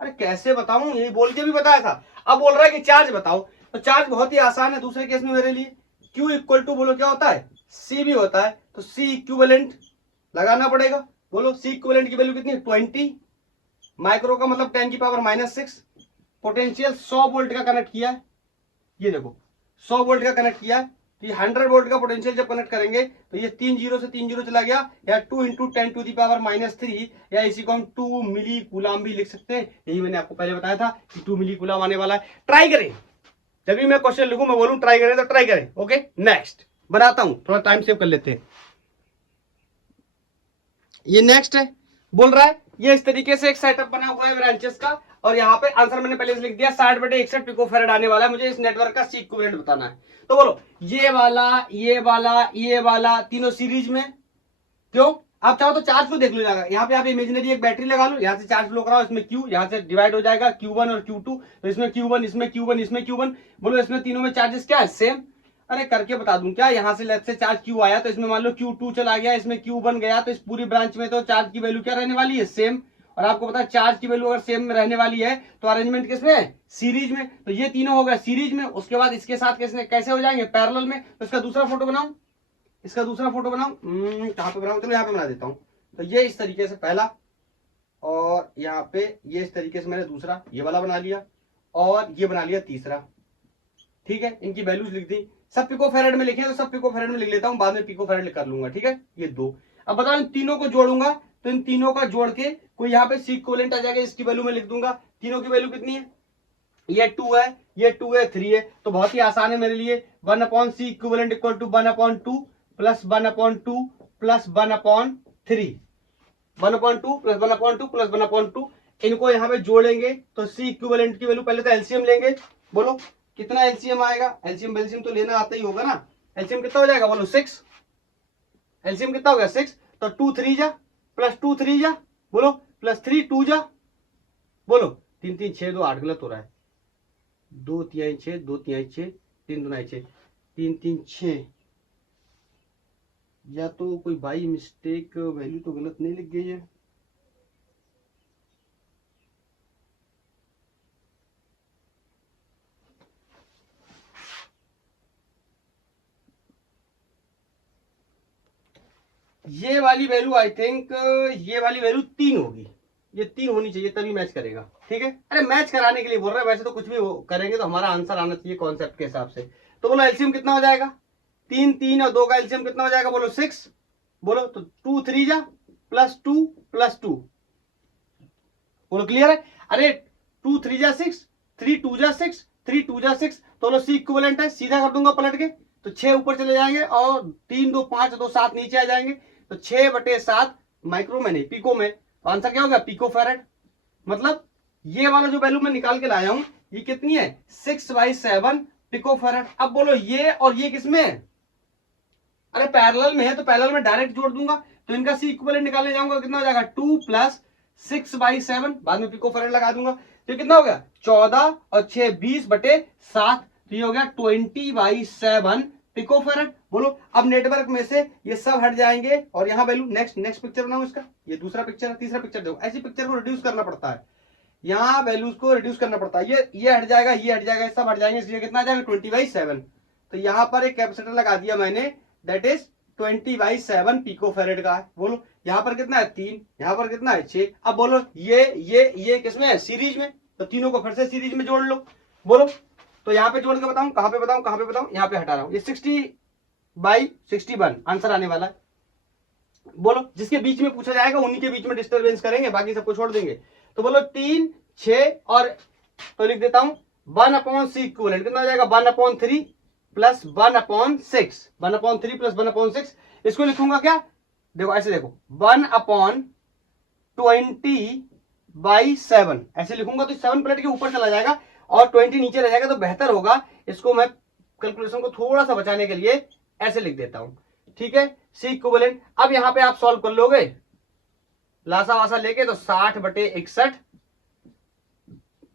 अरे कैसे बताऊं, ये बोल के भी बताया था। अब बोल रहा है कि चार्ज बताओ, तो चार्ज बहुत ही आसान है दूसरे केस में मेरे लिए। Q इक्वल टू बोलो क्या होता है C भी होता है, तो C इक्विवेलेंट लगाना पड़ेगा। बोलो C इक्विवेलेंट की वैल्यू कितनी है 20 माइक्रो का मतलब 10⁻⁶। पोटेंशियल 100 वोल्ट का कनेक्ट किया है, ये देखो 100 वोल्ट का कनेक्ट किया है, कि 100 वोल्ट का पोटेंशियल जब कनेक्ट करेंगे तो ये 3 जीरो से 3 जीरो चला गया, या 2 × 10⁻⁻3, या इसी को हम 2 मिली कूलाम भी लिख सकते हैं। यही मैंने आपको पहले बताया था कि 2 मिली कूलाम आने वाला है। ट्राई करें, जब भी मैं क्वेश्चन लिखूं मैं बोलूं ट्राई करें तो ट्राई करें। ओके नेक्स्ट बनाता हूं, थोड़ा टाइम सेव कर लेते हैं। ये नेक्स्ट है, बोल रहा है ये इस तरीके से एक सेटअप बना हुआ है ब्रांचेस का, और यहाँ पे आंसर मैंने पहले से लिख दिया 60/61 पिकोफैरड आने वाला है। मुझे इस नेटवर्क का सी इक्विवेलेंट बताना है। तो बोलो ये वाला ये वाला ये वाला तीनों सीरीज में, क्यों आप चाहो तो चार्ज को देख लो जाएगा। यहाँ पे आप इमेजिनरी एक बैटरी लगा लो, यहाँ से चार्ज फ्लो कराओ, इसमें Q यहाँ से डिवाइड हो जाएगा Q1 और Q2, तो इसमें Q1 इसमें Q1 इसमें Q1। बोलो इसमें तीनों में चार्जेस क्या है सेम। अरे करके बता दूं क्या, यहाँ से लेफ्ट से चार्ज Q आया तो इसमें मान लो Q2 चला गया, इसमें Q1 गया, तो इस पूरी ब्रांच में तो चार्ज की वैल्यू क्या रहने वाली है सेम। और आपको पता है चार्ज की वैल्यू अगर सेम रहने वाली है तो अरेंजमेंट किसमें है सीरीज में, तो ये तीनों हो गया सीरीज में। उसके बाद इसके साथ कैसे हो जाएंगे पैरेलल में, तो इसका दूसरा फोटो बनाऊं, इसका दूसरा फोटो बनाऊं कहां पे बनाऊं, चलो यहाँ पे बना देता हूं। तो ये इस तरीके से पहला, और यहाँ पे ये इस तरीके से मैंने दूसरा ये वाला बना लिया, और ये बना लिया तीसरा। ठीक है, इनकी वैल्यूज लिख दी, सब पिकोफैरड में लिखे तो सब पिकोफैरड में लिख लेता हूं, बाद में पिकोफैरड कर लूंगा। ठीक है, ये दो। अब बताओ इन तीनों को जोड़ूंगा, तो इन तीनों का जोड़ के कोई यहाँ पे सी इक्विवेलेंट आ जाएगा, इसकी वैल्यू में लिख दूंगा। तीनों की वैल्यू कितनी है, ये 2 है, ये 2 है, 3 है, तो बहुत ही आसान है मेरे लिए। 1/c equivalent equal to 1/2 plus 1/2 plus 1/3, 1/2 plus 1/2 plus 1/2। इनको यहाँ पे जोड़ेंगे तो सी इक्विवेलेंट की वैल्यू, पहले तो एलसीएम लेंगे। बोलो कितना एलसीएम आएगा, एलसीएम तो लेना आता ही होगा ना। एलसीएम कितना हो जाएगा बोलो 6, एलसीएम कितना हो गया 6, तो 2 3 जा प्लस 2 3 जा, बोलो प्लस 3 2 जा, बोलो 3 3 6 2 8, गलत हो रहा है, 2 3 6 2 3 6 3 2 6 3 3 6, या तो कोई बाई मिस्टेक वैल्यू तो गलत नहीं लिख गई है। ये वाली वैल्यू आई थिंक ये वाली वैल्यू 3 होगी, ये 3 होनी चाहिए तभी मैच करेगा। ठीक है, अरे मैच कराने के लिए बोल रहा है, वैसे तो कुछ भी करेंगे तो हमारा आंसर आना चाहिए कॉन्सेप्ट के हिसाब से। तो बोलो एलसीएम कितना हो जाएगा 3 3 और 2 का एलसीएम कितना हो जाएगा बोलो 6, बोलो तो 2 3 जा प्लस 2 प्लस 2, बोलो क्लियर है। अरे 2 3 जा 6, 3 2 जा 6, 3 2 जा 6, तो बोलो सी इक्विवेलेंट है, सीधा कर दूंगा पलट के, तो 6 ऊपर चले जाएंगे और 3 2 5 2 7 नीचे आ जाएंगे, तो 6/7 माइक्रो में नहीं पिको में, तो आंसर क्या होगा पिको फैरड। मतलब ये वाला जो वैल्यू मैं निकाल के लाया हूं ये कितनी है 6/7 पिकोफैरेड। अब बोलो ये और ये किसमें है, अरे पैरेलल में है तो पैरेलल में डायरेक्ट जोड़ दूंगा, तो इनका सी इक्विवेलेंट निकालने जाऊंगा कितना हो जाएगा 2 + 6/7, बाद में पिकोफैरेड लगा दूंगा, तो कितना हो गया 14 और 6 20/7, तो ये हो गया 20/7 पिकोफैरेड। बोलो अब नेटवर्क में से ये सब हट जाएंगे और यहाँ वैल्यू नेक्स्ट पिक्चर बनाओ इसका, ये दूसरा पिक्चर है, तीसरा पिक्चर देखो, ऐसी पिक्चर को रिड्यूस करना पड़ता है, यहाँ वैल्यूज को रिड्यूस करना पड़ता है, ये हट जाएगा, ये हट जाएगा, सब हट जाएंगे, इसलिए कितना आ जाएगा 20/7। तो यहाँ पर एक कैपेसिटर लगा दिया मैंने, दैट इज 20/7 पिकोफैरेड का है। बोलो यहाँ पर कितना है 3, यहाँ पर कितना है 6। अब बोलो ये किसमें है सीरीज में, तो तीनों को फिर से सीरीज में जोड़ लो। बोलो तो यहाँ पे जोड़ के बताऊं, कहां पे बताऊं, यहाँ पे हटा रहा हूं, ये 60/61 आंसर आने वाला है। बोलो जिसके बीच में पूछा जाएगा उन्हीं के बीच में डिस्टर्बेंस करेंगे, बाकी सबको छोड़ देंगे। तो बोलो 3 6 और तो लिख देता हूं 1/c इक्विवेलेंट कितना हो जाएगा 1/3 + 1/6, 1/3 + 1/6, इसको लिखूंगा क्या, देखो ऐसे देखो 1/20/7 ऐसे लिखूंगा, तो 7 प्लेट के ऊपर चला जाएगा और 20 नीचे रह जाएगा, तो बेहतर होगा इसको मैं कैलकुलेशन को थोड़ा सा बचाने के लिए ऐसे लिख देता हूं, ठीक है सी इक्विवेलेंट। अब यहां पे आप सॉल्व कर लोगे लासा वासा लेके, तो 60/61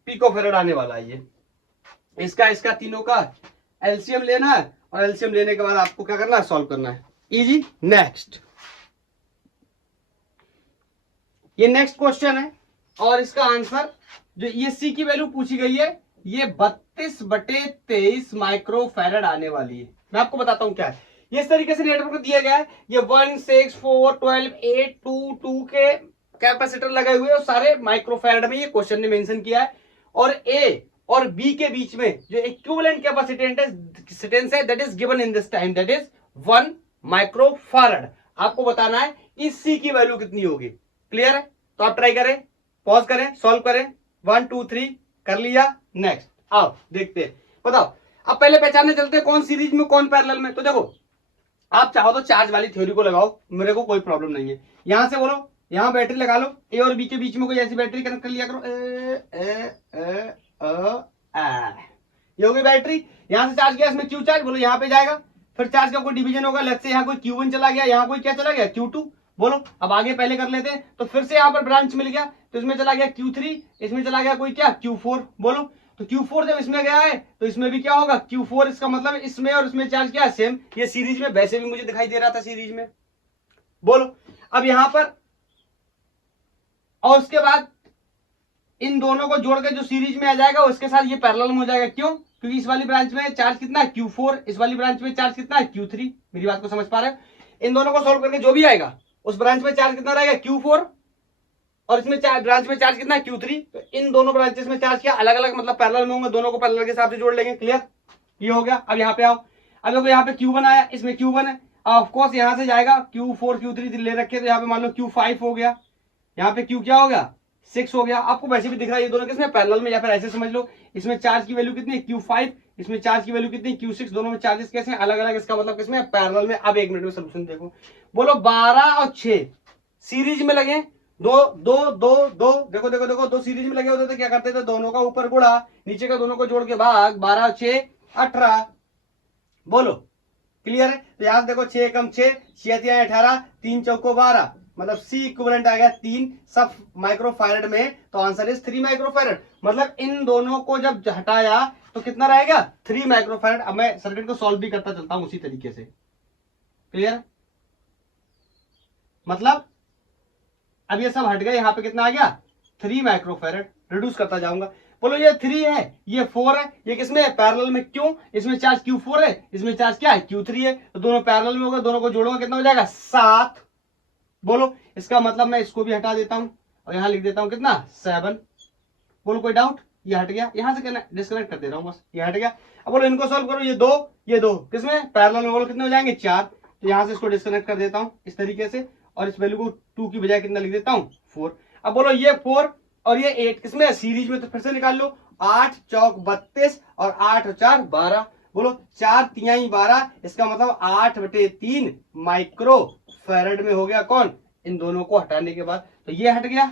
पिकोफैरेड आने वाला है। ये इसका तीनों का एलसीएम लेना है और एलसीएम लेने के बाद आपको क्या करना है सॉल्व करना है, इजी। नेक्स्ट, ये नेक्स्ट क्वेश्चन है और इसका आंसर जो ये सी की वैल्यू पूछी गई है ये 32/23 माइक्रोफैरेड आने वाली है। मैं आपको बताता हूं क्या है, ये इस तरीके से नेटवर्क दिया गया है, ये 1 6 4 12 8 2 2 के कैपेसिटर लगे हुए और सारे माइक्रोफैरेड में ये क्वेश्चन ने मेंशन किया है, और ए और बी के बीच में जो इक्विवेलेंट कैपेसिटेंस है that is given in this time, that is 1 microfarad. आपको बताना है इस सी की वैल्यू कितनी होगी। क्लियर है, तो आप ट्राई करें, पॉज करें, सॉल्व करें, 1 2 3 कर लिया। नेक्स्ट आओ देखते हैं, बताओ अब पहले पहचानने चलते हैं कौन सीरीज में कौन पैरेलल में। तो देखो आप चाहो तो चार्ज वाली थ्योरी को लगाओ, मेरे को कोई प्रॉब्लम नहीं है। यहां से बोलो यहां बैटरी लगा लो, ए और बी के बीच में कोई ऐसी बैटरी कनेक्ट कर लिया करो, ये हो गई बैटरी। यहां से चार्ज किया, इसमें क्यू चार्ज, बोलो यहां पे जाएगा, फिर चार्ज का कोई डिवीजन होगा, लेट्स से यहाँ कोई Q1 चला गया, यहाँ कोई क्या चला गया Q2। बोलो अब आगे पहले कर लेते हैं, तो फिर से यहाँ पर ब्रांच मिल गया, तो इसमें चला गया Q3, इसमें चला गया कोई क्या Q4। बोलो तो Q4 जब इसमें गया है तो इसमें भी क्या होगा Q4, इसका मतलब इसमें और इसमें चार्ज क्या है सेम, ये सीरीज में वैसे भी मुझे दिखाई दे रहा था सीरीज में। बोलो अब यहां पर और उसके बाद इन दोनों को जोड़ के जो सीरीज में आ जाएगा उसके साथ ये पैरेलल में हो जाएगा, क्यों, क्योंकि इस वाली ब्रांच में चार्ज कितना है Q4, इस वाली ब्रांच में चार्ज कितना है Q3। मेरी बात को समझ पा रहे हो, इन दोनों को सॉल्व करके जो भी आएगा उस ब्रांच में चार्ज कितना रहेगा Q4 और इसमें ब्रांच में चार्ज कितना है Q3। तो इन दोनों ब्रांचेस में चार्ज क्या अलग अलग मतलब पैरेलल में होंगे, दोनों को पैरेलल के हिसाब से जोड़ लेंगे। क्लियर, ये हो गया। अब यहाँ पे आओ, अब देखो यहाँ पे Q1 आया, इसमें Q1 है, ऑफ कोर्स यहाँ से जाएगा Q4 Q3 ले रखे, तो यहाँ पे मान लो Q5 हो गया, यहाँ पे Q क्या हो गया 6 हो गया। आपको वैसे भी दिख रहा है ये दोनों किसमें पैरेलल में, या फिर ऐसे समझ लो इसमें चार्ज की वैल्यू कितनी है Q5, इसमें चार्ज की वैल्यू कितनी Q6, दोनों में चार्जेस कैसे हैं अलग अलग, इसका मतलब किसमें पैरेलल में। अब 1 मिनट में सोल्यूशन देखो, बोलो 12 और 6 सीरीज में लगे, दो दो दो दो देखो देखो देखो दो सीरीज में लगे होते तो क्या करते थे, दोनों का ऊपर गुणा नीचे का दोनों को जोड़ के भाग, 12 6 18। बोलो क्लियर है, तो यहां देखो 6 कम 6 6 18 3 चौको 12, मतलब सी इक्विवेलेंट आ गया 3 सब माइक्रोफैरेड में, तो आंसर इज 3 माइक्रोफैरेड। मतलब इन दोनों को जब हटाया तो कितना रहेगा 3 माइक्रोफैरेड। अब मैं सर्किट को सॉल्व भी करता चलता हूं उसी तरीके से। क्लियर, मतलब अब ये सब हट गए, यहाँ पे कितना आ गया 3 माइक्रोफैरेड, रिड्यूस करता जाऊंगा। बोलो ये 3 है ये 4 है, ये किसमें है पैरेलल में, क्यों, इसमें चार्ज Q4 है, इसमें चार्ज क्या है Q3 है, तो दोनों पैरेलल में होगा, दोनों को जोड़ूंगा कितना हो जाएगा 7। बोलो इसका मतलब मैं इसको भी हटा देता हूं और यहां लिख देता हूं कितना 7। बोलो कोई डाउट, ये हट गया, यहां से डिस्कनेक्ट कर दे रहा हूं बस, ये हट गया। अब बोलो इनको सॉल्व करो, ये दो किसमें पैरेलल में, बोलो कितने हो जाएंगे 4, तो यहां से इसको डिस्कनेक्ट कर देता हूं इस तरीके से, और इस वैल्यू को 2 की बजाय कितना लिख देता हूं 4। अब बोलो ये 4 और ये 8 किसमें है सीरीज में, तो फिर से निकाल लो, 8 चौक 32 और 8 और 4 12। बोलो 4 तिहाई 12, इसका मतलब 8/3 माइक्रोफैरेड में हो गया कौन, इन दोनों को हटाने के बाद, तो ये हट गया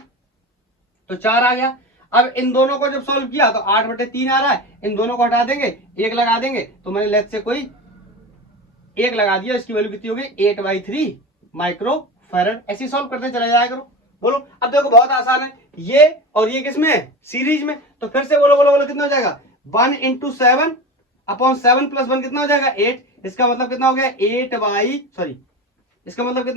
तो 4 आ गया। अब इन दोनों को जब सॉल्व किया तो 8/3 आ रहा है, इन दोनों को हटा देंगे, 1 लगा देंगे, तो मैंने लेफ्ट से कोई 1 लगा दिया, इसकी वैल्यू कितनी होगी 8/3 माइक्रो फैरड। ऐसे सॉल्व करते चले जाया करो। बोलो अब देखो बहुत आसान है, ये और ये किसमें है सीरीज में, तो फिर से बोलो बोलो बोलो कितना हो जाएगा 1 × 7 अपॉन 7 + 1 कितना हो जाएगा 8। इसका मतलब कितना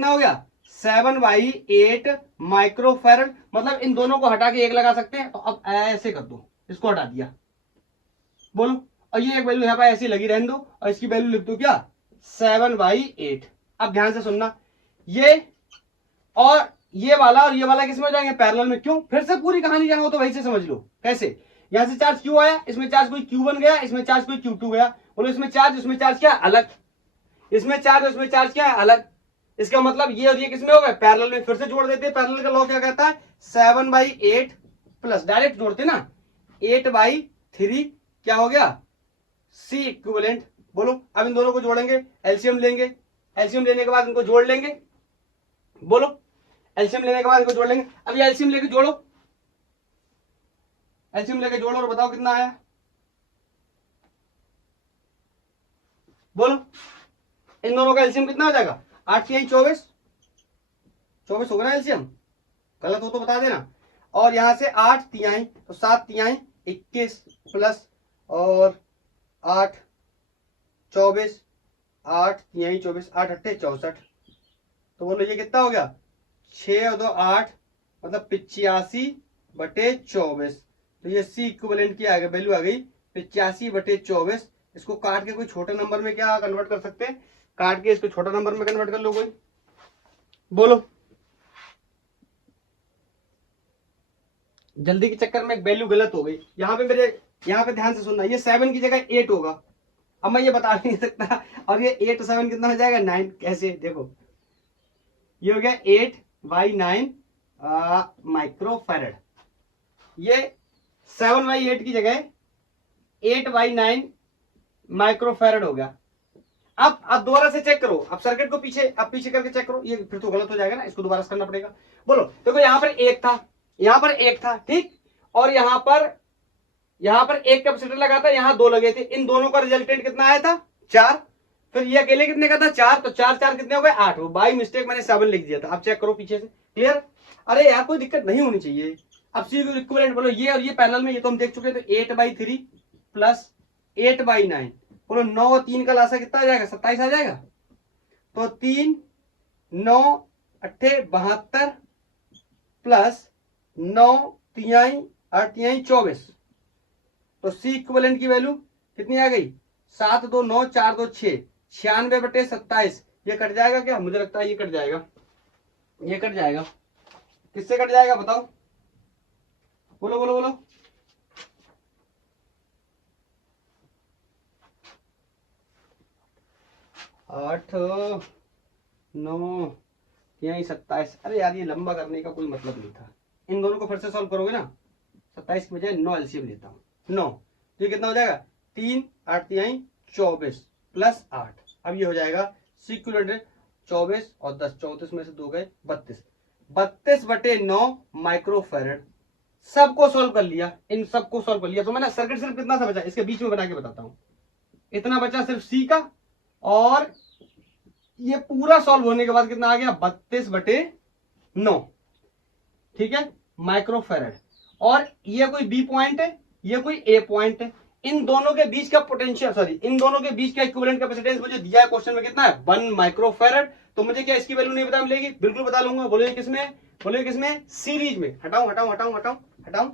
हो गया 7/8 माइक्रो फैरड। मतलब इन दोनों को हटा के 1 लगा सकते हैं, तो अब ऐसे कर दो, इसको हटा दिया, बोलो, और ये एक वैल्यू यहाँ पर ऐसी लगी रहने दो, और इसकी वैल्यू लिख दो क्या 7/8। अब ध्यान से सुनना, ये और ये वाला और ये वाला किसमें हो जाएंगे पैरेलल में। क्यों, फिर से पूरी कहानी जहां हो तो वही से समझ लो। कैसे, यहां से चार्ज क्यू आया, इसमें चार्ज कोई Q1 गया, इसमें चार्ज कोई Q2 गया, बोलो इसमें चार्ज उसमें चार्ज क्या अलग, इसमें चार्ज उसमें चार्ज क्या है अलग। इसका मतलब ये और ये किसमें हो गए पैरेलल में। फिर से जोड़ देते हैं, पैरेलल का लॉ क्या कहता है 7/8 प्लस, डायरेक्ट जोड़ते ना 8/3 क्या हो गया C इक्विवेलेंट। बोलो अब इन दोनों को जोड़ेंगे, एलसीएम लेंगे, एलसीएम लेने के बाद इनको जोड़ लेंगे, बोलो एलसीएम लेने के बाद इनको जोड़ लेंगे। अब ये एलसीएम लेके जोड़ो, एलसीएम लेके जोड़ो और बताओ कितना आया, बोलो इन दोनों का एलसीएम कितना हो जाएगा 8 × 24 होगा ना एलसीएम, गलत हो तो बता देना। और यहां से 8 तिहाई तो 7 तिहाई 21 प्लस और 8 24, 8 तिहाई 24, 8 × 8 = 64। तो बोलो ये कितना हो गया 6 और 2 8 मतलब 85/24। तो ये C इक्विवेलेंट की आ गई वैल्यू आ गई 85/24। इसको काट के कोई छोटे नंबर में क्या कन्वर्ट कर सकते हैं, काट के इसको छोटा नंबर में कन्वर्ट कर लो कोई, बोलो। जल्दी के चक्कर में एक वैल्यू गलत हो गई यहाँ पे मेरे, यहाँ पे ध्यान से सुनना, ये 7 की जगह 8 होगा। अब मैं ये बता नहीं सकता, और ये 8 और 7 कितना हो जाएगा 9। कैसे, देखो ये हो गया 8/9 माइक्रो फैरड, ये 7/8 की जगह 8/9 माइक्रो फैरड हो गया। अब दोबारा से चेक करो, अब सर्किट को पीछे करके चेक करो, ये फिर तो गलत हो जाएगा ना, इसको दोबारा से करना पड़ेगा। बोलो देखो यहाँ पर 1 था, यहाँ पर 1 था, ठीक, और यहाँ पर 1 कैपेसिटर लगा था, यहाँ 2 लगे थे, इन दोनों का रिजल्टेंट कितना आया था 4। फिर ये अकेले कितने का था 4, तो 4 4 कितने हो गए 8। बाई मिस्टेक मैंने 7 लिख दिया था, अब चेक करो पीछे से, क्लियर। अरे यार कोई दिक्कत नहीं होनी चाहिए। अब C इक्विवेलेंट बोलो, ये और ये पैरेलल में, ये तो हम देख चुके हैं, तो 8/3 प्लस 8/9, बोलो 9 और 3 का लासा कितना आ जाएगा 27 आ जाएगा। तो 3 9 8 72 प्लस 9 तिहाई 8 तिहाई 24। तो C इक्विवेलेंट की वैल्यू कितनी आ गई 7 2 9 4 2 6 96/27। ये कट जाएगा क्या, मुझे लगता है ये कट जाएगा, ये कट जाएगा। किससे कट जाएगा बताओ, बोलो बोलो बोलो। 8 9 तिहाई 27। अरे यार ये लंबा करने का कोई मतलब नहीं था, इन दोनों को फिर से सॉल्व करोगे ना, 27 की बजाय 9 एलसीएम लेता हूँ 9, तो ये कितना हो जाएगा 3 8 तिहाई 24 प्लस 8। अब ये हो जाएगा C इक्विवेलेंट 24 और 10, 34 में से 2 गए 32, 32/9 माइक्रो फैरड। सबको सॉल्व कर लिया, इन सबको सॉल्व कर लिया, तो मैंने सर्किट सिर्फ कितना सा बचा इसके बीच में बना के बताता हूँ। इतना बचा सिर्फ C का, और ये पूरा सॉल्व होने के बाद कितना आ गया 32/9, ठीक है माइक्रो फैरड। और ये कोई B पॉइंट है, ये कोई A पॉइंट है, इन दोनों के बीच का पोटेंशियल, सॉरी इन दोनों के बीच का इक्विवेलेंट कैपेसिटेंस मुझे दिया है क्वेश्चन में कितना है 1 माइक्रो फैरड। तो मुझे क्या इसकी वैल्यू नहीं पता मिलेगी, बिल्कुल बता लूंगा। बोलो किसमें, बोलो किसमें सीरीज में। हटाऊं हटाऊं हटाऊं हटाऊं हटाऊं,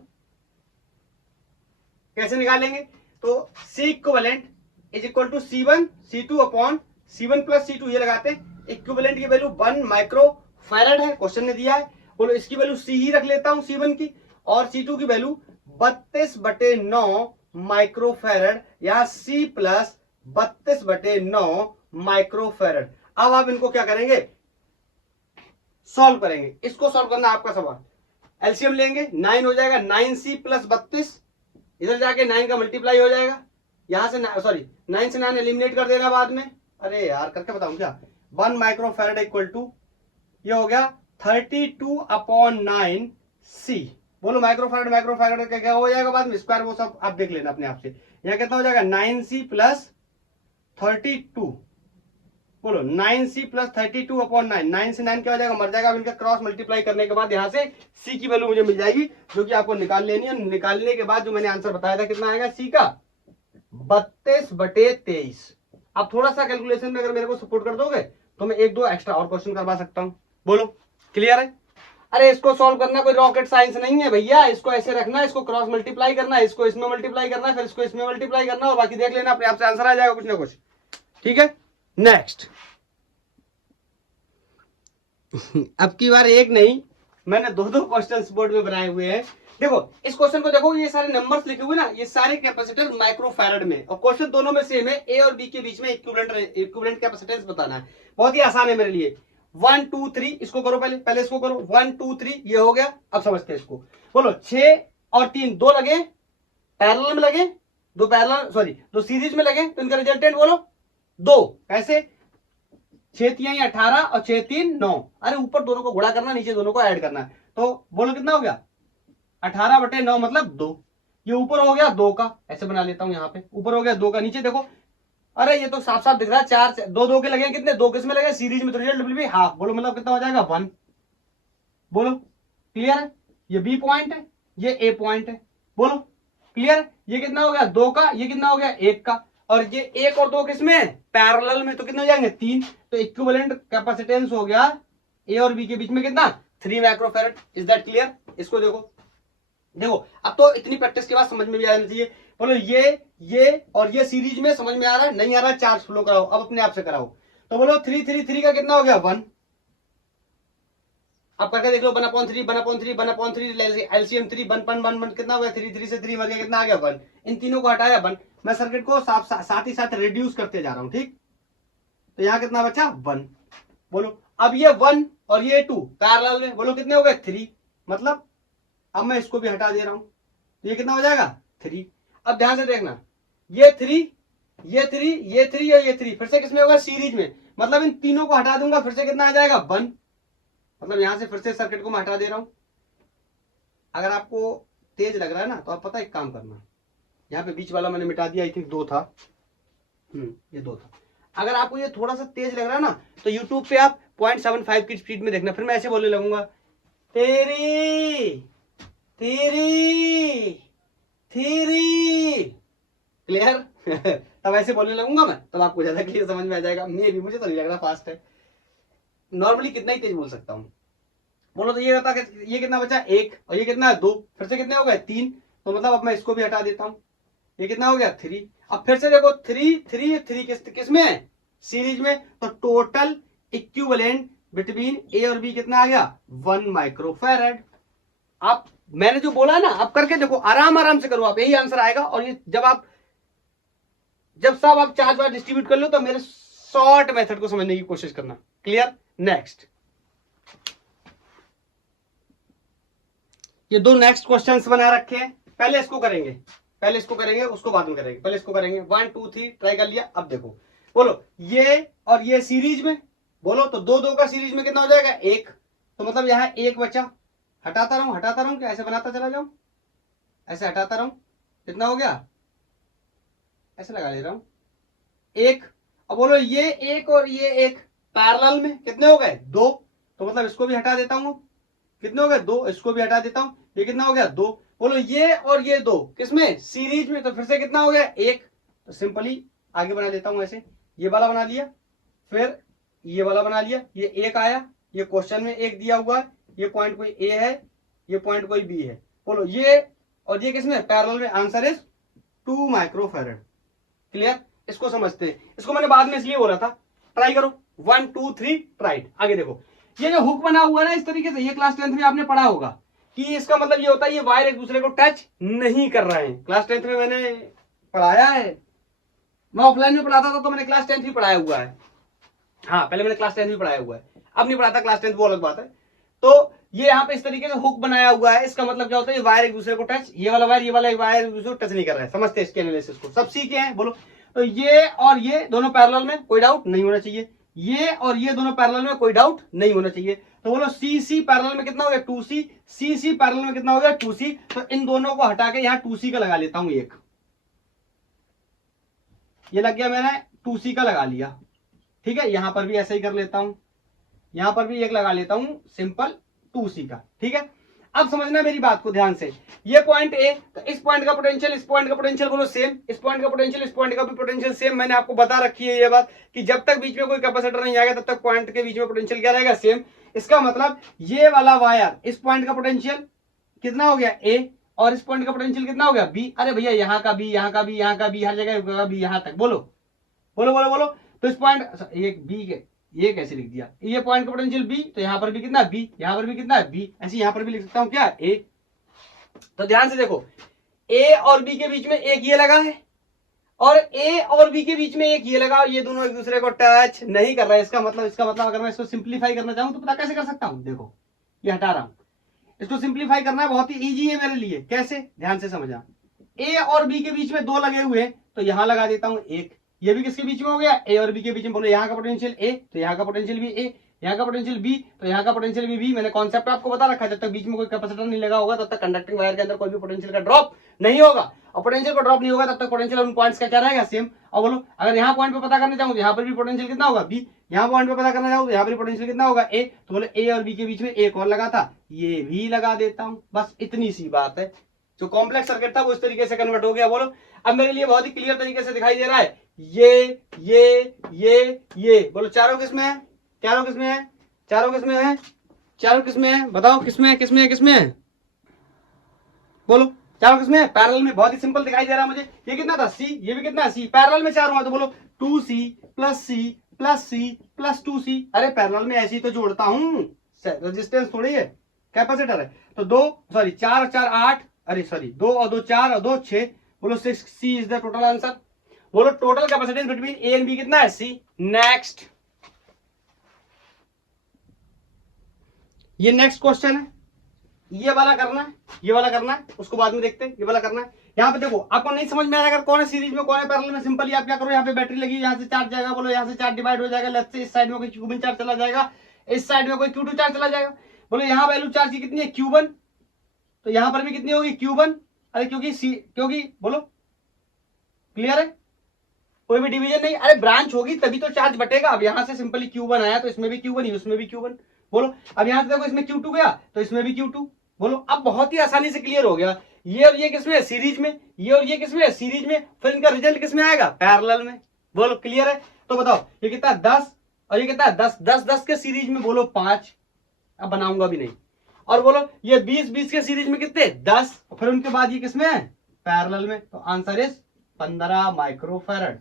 कैसे निकालेंगे, तो C equivalent is equal to C1 C2 upon C1 plus C2, ये लगाते हैं। इक्विवेलेंट की वैल्यू 1 माइक्रो फैरड है, क्वेश्चन ने दिया है। बोलो इसकी वैल्यू C ही रख लेता हूं C1 की, और C2 की वैल्यू 32/9 माइक्रो फैरड, या C प्लस 32/9 माइक्रो फैरड। अब आप इनको क्या करेंगे सॉल्व करेंगे, इसको सॉल्व करना आपका सवाल। एलसीएम लेंगे 9 हो जाएगा 9C प्लस 32, इधर जाके 9 का मल्टीप्लाई हो जाएगा, यहां से सॉरी 9 से 9 एलिमिनेट कर देना बाद में। अरे यार करके बताऊं क्या, 1 माइक्रो फैरड इक्वल टू ये हो गया 32/9C। बोलो माइक्रोफैराड का क्या हो जाएगा बाद में स्क्वायर, वो सब आप देख लेना अपने आप से। यहाँ कितना हो जाएगा 9c प्लस 32, बोलो 9c प्लस 32 अपॉन 9, 9 से 9 क्या हो जाएगा मर जाएगा। अब इनका क्रॉस मल्टीप्लाई करने के बाद यहाँ से c की वैल्यू मुझे मिल जाएगी जो कि आपको निकाल लेनी है। निकालने के बाद जो मैंने आंसर बताया था कितना आएगा c का 32/23। अब थोड़ा सा कैलकुलेशन में अगर मेरे को सपोर्ट कर दोगे तो मैं एक दो एक्स्ट्रा और क्वेश्चन करवा सकता हूं। बोलो क्लियर है? अरे इसको सॉल्व करना कोई रॉकेट साइंस नहीं है भैया, इसको ऐसे रखना, इसको क्रॉस मल्टीप्लाई करना, इसको इसमें मल्टीप्लाई करना, फिर इसको इसमें मल्टीप्लाई करना और बाकी देख लेना, अपने आप से आंसर आ जाएगा कुछ ना कुछ। ठीक है, नेक्स्ट। अब की बार एक नहीं, मैंने दो दो क्वेश्चन बोर्ड में बनाए हुए हैं। देखो इस क्वेश्चन को देखो, ये सारे नंबर्स लिखे हुए ना, ये सारे कैपेसिटर माइक्रोफैराड में, और क्वेश्चन दोनों में सेम है, ए और बी के बीच में इक्विवेलेंट कैपेसिटेंस बताना है। बहुत ही आसान है मेरे लिए। 1 2 3 इसको करो, पहले इसको करो। 1 2 3 ये हो गया। अब समझते हैं इसको। बोलो 6 और 3 दो लगे पैरेलल में, लगे दो पैरेलल, सॉरी दो सीरीज में लगे, तो इनका रिजल्टेंट बोलो 2। कैसे? 6 3 18 और 6 3 9। अरे ऊपर दोनों को गुणा करना, नीचे दोनों को ऐड करना है। तो बोलो कितना हो गया 18/9 मतलब 2। ये ऊपर हो गया 2 का, ऐसे बना लेता हूं, यहाँ पे ऊपर हो गया 2 का, नीचे देखो अरे ये तो साफ साफ दिख रहा है 4 2 2 के लगे, कितने 2 किस में लगे सीरीज में, तो रिजल्ट विल बी हाफ। बोलो मतलब कितना हो जाएगा 1। बोलो क्लियर है? ये बी पॉइंट है, ये ए पॉइंट है। बोलो क्लियर है? ये कितना हो गया 2 का, ये कितना हो गया 1 का, और ये 1 और 2 किसमें पैरेलल में, तो कितने हो जाएंगे 3। तो इक्विवेलेंट कैपेसिटेंस हो गया ए और बी के बीच में कितना 3 माइक्रोफैराड। Is that clear? इसको देखो देखो, अब तो इतनी प्रैक्टिस के बाद समझ में भी आना चाहिए। बोलो ये और ये सीरीज में समझ में आ रहा है? नहीं आ रहा है? चार्ज फ्लो कराओ, अब अपने आप से कराओ। तो बोलो 3 3 3 का कितना हो गया 1। अब करके देख लो 1/3 1/3 1/3 एलसीएम 3 1 कितना हो गया 3 3 से 3 मर गया, कितना आ गया 1। इन तीनों को हटाया 1। मैं सर्किट को साथ ही साथ रिड्यूस करते जा रहा हूं, ठीक। तो यहां कितना बचा 1। बोलो अब ये 1 और ये 2 पैरेलल में, बोलो कितने हो गए 3। मतलब अब मैं इसको भी हटा दे रहा हूं, तो ये कितना हो जाएगा 3। अब ध्यान से देखना, ये 3 ये 3 ये 3 और ये 3 फिर से किसमें होगा सीरीज में, मतलब इन तीनों को हटा दूंगा, फिर से कितना आ जाएगा 1। मतलब यहां से फिर से सर्किट को मैं हटा दे रहा हूं। अगर आपको तेज लग रहा है ना, तो आप पता है एक काम करना, यहाँ पे बीच वाला मैंने मिटा दिया, आई थिंक 2 था, ये 2 था। अगर आपको ये थोड़ा सा तेज लग रहा है ना, तो यूट्यूब पे आप 0.75 की स्पीड में देखना, फिर मैं ऐसे बोलने लगूंगा तेरी थ्री थ्री। क्लियर? तब ऐसे बोलने लगूंगा मैं, तब आपको ज्यादा क्लियर समझ में आ जाएगा। मे भी, मुझे तो नहीं लग रहा फास्ट है, नॉर्मली कितना ही तेज बोल सकता हूं। बोलो तो ये बता, ये कितना बचा 1 और ये कितना है 2, फिर से कितने हो गए 3। तो मतलब अब मैं इसको भी हटा देता हूं, ये कितना हो गया 3। अब फिर से देखो 3 3 3 किसमें है सीरीज में, तो टोटल इक्विवेलेंट बिटवीन ए और बी कितना आ गया 1 माइक्रोफैराड। आप मैंने जो बोला ना, आप करके देखो, आराम आराम से करो, आप यही आंसर आएगा। और ये जब सब आप चार्ज वार्ज डिस्ट्रीब्यूट कर लो, तो मेरे शॉर्ट मेथड को समझने की कोशिश करना। क्लियर? नेक्स्ट, ये 2 नेक्स्ट क्वेश्चंस बना रखे हैं। पहले इसको करेंगे उसको बाद में करेंगे, पहले इसको करेंगे। 1 2 3 ट्राई कर लिया। अब देखो, बोलो ये और ये सीरीज में, बोलो तो 2 2 का सीरीज में कितना हो जाएगा 1। तो मतलब यहां 1 बचा, हटाता रहूं क्या, ऐसे बनाता चला जाऊं, ऐसे हटाता रहूं, कितना हो गया, ऐसे लगा ले रहा हूं 1। अब बोलो ये 1 और ये 1 पैरेलल में कितने हो गए 2। तो मतलब इसको भी हटा देता हूं, कितने हो गए 2, इसको भी हटा देता हूं, ये कितना हो गया 2। बोलो ये और ये 2 किसमें सीरीज में, तो फिर से कितना हो गया 1। तो सिंपली आगे बना लेता हूं, ऐसे ये वाला बना लिया, फिर ये वाला बना लिया, ये 1 आया, ये क्वेश्चन में 1 दिया हुआ है, ये पॉइंट कोई ए है, ये पॉइंट कोई बी है। बोलो ये और ये किसमें पैरेलल में, आंसर इज 2 माइक्रोफैराड। क्लियर? इसको समझते हैं। इसको मैंने बाद में इसलिए बोला था, ट्राई करो 1 2 3 ट्राई। आगे देखो, ये जो हुक बना हुआ है ना इस तरीके से, ये क्लास 10th में आपने पढ़ा होगा कि इसका मतलब ये होता है ये वायर एक दूसरे को टच नहीं कर रहे हैं। क्लास 10th में मैंने पढ़ाया है, मैं ऑफलाइन में पढ़ाता था, तो मैंने क्लास 10th भी पढ़ाया हुआ है। हाँ, पहले मैंने क्लास 10th भी पढ़ाया हुआ है, अब नहीं पढ़ाता क्लास 10th, वो अलग बात है। तो ये यहाँ पे इस तरीके से हुक बनाया हुआ है, इसका मतलब क्या होता है ये वायर एक दूसरे को टच, ये वाला वायर एक दूसरे को टच नहीं कर रहा है। समझते हैं इसके एनालिसिस को, सब सीखे हैं। बोलो तो ये और ये दोनों पैरेलल में, कोई डाउट नहीं होना चाहिए। ये और ये दोनों पैरेलल में, कोई डाउट नहीं होना चाहिए। तो बोलो सी सी पैरेलल में कितना हो गया 2c, सी सी पैरेलल में कितना हो गया 2c। तो इन दोनों को हटा के यहाँ 2c का लगा लेता हूं एक, ये लग गया, मैंने 2c का लगा लिया, ठीक है। यहां पर भी ऐसा ही कर लेता हूं, यहां पर भी एक लगा लेता हूं सिंपल 2c का, ठीक है। अब समझना मेरी बात को ध्यान से, ये पॉइंट ए, तो इस पॉइंट का पोटेंशियल इस पॉइंट का पोटेंशियल बोलो सेम, इस पॉइंट का पोटेंशियल इस पॉइंट का भी पोटेंशियल सेम। मैंने आपको बता रखी है ये बात कि जब तक बीच में कोई कैपेसिटर नहीं आएगा तब तक पॉइंट के बीच में पोटेंशियल क्या रहेगा, सेम। इसका मतलब ये वाला वायर, इस पॉइंट का पोटेंशियल कितना हो गया ए, और इस पॉइंट का पोटेंशियल कितना हो गया बी। अरे भैया यहाँ का भी, यहाँ का भी, यहाँ का भी, हर जगह का भी, यहाँ तक बोलो बोलो बोलो बोलो। तो इस पॉइंट एक बी के, ये कैसे लिख दिया, ये पॉइंट का पोटेंशियल बी, तो यहां पर भी कितना बी, यहां पर भी कितना है बी, ऐसे यहां पर भी लिख सकता हूं क्या ए। तो ध्यान से देखो, ए और बी के बीच में एक ये लगा है, और ए और बी के बीच में एक ये लगा, और ये दोनों एक दूसरे को टच नहीं कर रहा है। इसका मतलब अगर मैं इसको सिंप्लीफाई करना चाहूं तो पता कैसे कर सकता हूं, देखो ये हटा रहा हूं, इसको सिंप्लीफाई करना है बहुत ही इजी है मेरे लिए। कैसे, ध्यान से समझना, ए और बी के बीच में दो लगे हुए हैं, तो यहां लगा देता हूं एक, ये भी किसके बीच में हो गया, ए और बी के बीच में। बोलो यहाँ का पोटेंशियल ए, तो यहाँ का पोटेंशियल भी ए, यहाँ का पोटेंशियल बी, तो यहाँ का पोटेंशियल भी बी। मैंने कॉन्सेप्ट आपको बता रखा है, जब तक बीच में कोई कैपेसिटर नहीं लगा होगा तब तक कंडक्टिंग वायर के अंदर कोई भी पोटेंशियल का ड्रॉप नहीं होगा, और पोटेंशियल का ड्रॉप नहीं होगा तब तक पोटेंशियल उन पॉइंट्स का क्या रहेगा, सेम। और बोलो अगर यहाँ पॉइंट पे पता करना चाहूँ तो यहाँ पर भी पोटेंशियल कितना होगा बी, यहाँ पॉइंट पे पता करना चाहूँ तो यहाँ पर पोटेंशियल कितना होगा ए। तो बोले ए और बी के बीच में एक और लगा था, ये भी लगा देता हूँ, बस इतनी सी बात है। जो कॉम्प्लेक्स सर्किट था वो इस तरीके से कन्वर्ट हो गया। बोलो अब मेरे लिए बहुत ही क्लियर तरीके से दिखाई दे रहा है, ये बोलो चारों किसमें है, चारों किसमें है, चारों किसमें है, चारों किसमें है, बताओ किसमें है, किसमें है, किसमें है, बोलो चारों किसमें है, पैरेलल में। बहुत ही सिंपल दिखाई दे रहा है मुझे। ये कितना था सी, ये भी कितना है सी, पैरेलल में चारों है, तो बोलो 2c plus C plus C plus 2c। अरे पैरेलल में ऐसे ही तो जोड़ता हूं, रेजिस्टेंस थोड़ी है, कैपेसिटर है। तो 4 और 4 8, अरे सॉरी 2 और 2 4 और 2 6, बोलो 6c is the total answer. बोलो total capacitance between A and B कितना है, सी। नेक्स्ट, ये नेक्स्ट क्वेश्चन है, ये वाला करना है, ये वाला करना है, उसको बाद में देखते हैं, ये वाला करना है। यहाँ पे देखो आपको नहीं समझ में आएगा कौन है सीरीज में कौन है पैरेलल में, सिंपली आप क्या करो, यहाँ पे बैटरी लगी, यहाँ से चार्ज जाएगा, बोलो यहाँ से चार्ज डिवाइड हो जाएगा, लेफ्ट से इस साइड में कोई क्यूबन चार्ज चला जाएगा, इस साइड में कोई Q2 चार्ज चला जाएगा। बोलो यहाँ वैल्यू चार्ज की कितनी है Q1, तो यहाँ पर भी कितनी होगी Q1। अरे क्योंकि बोलो क्लियर है, कोई भी डिवीजन नहीं, अरे ब्रांच होगी तभी तो चार्ज बटेगा। अब यहाँ से सिंपली Q1 आया तो इसमें भी Q1 ही, उसमें भी Q1। बोलो अब यहाँ से देखो इसमें Q2 गया तो इसमें भी Q2। बोलो अब बहुत ही आसानी से क्लियर हो गया, ये और ये किसमें है, सीरीज में, ये और ये किसमें है, सीरीज में, फिर इनका रिजल्ट किसमें आएगा, पैरेलल में। बोलो क्लियर है। तो बताओ ये कितना 10 और ये कितना 10 10 10 के सीरीज में बोलो 5, अब बनाऊंगा भी नहीं। और बोलो ये 20 20 के सीरीज में कितने 10, फिर उनके बाद ये किसमें है, पैरेलल में। तो answer is 15 microfarad.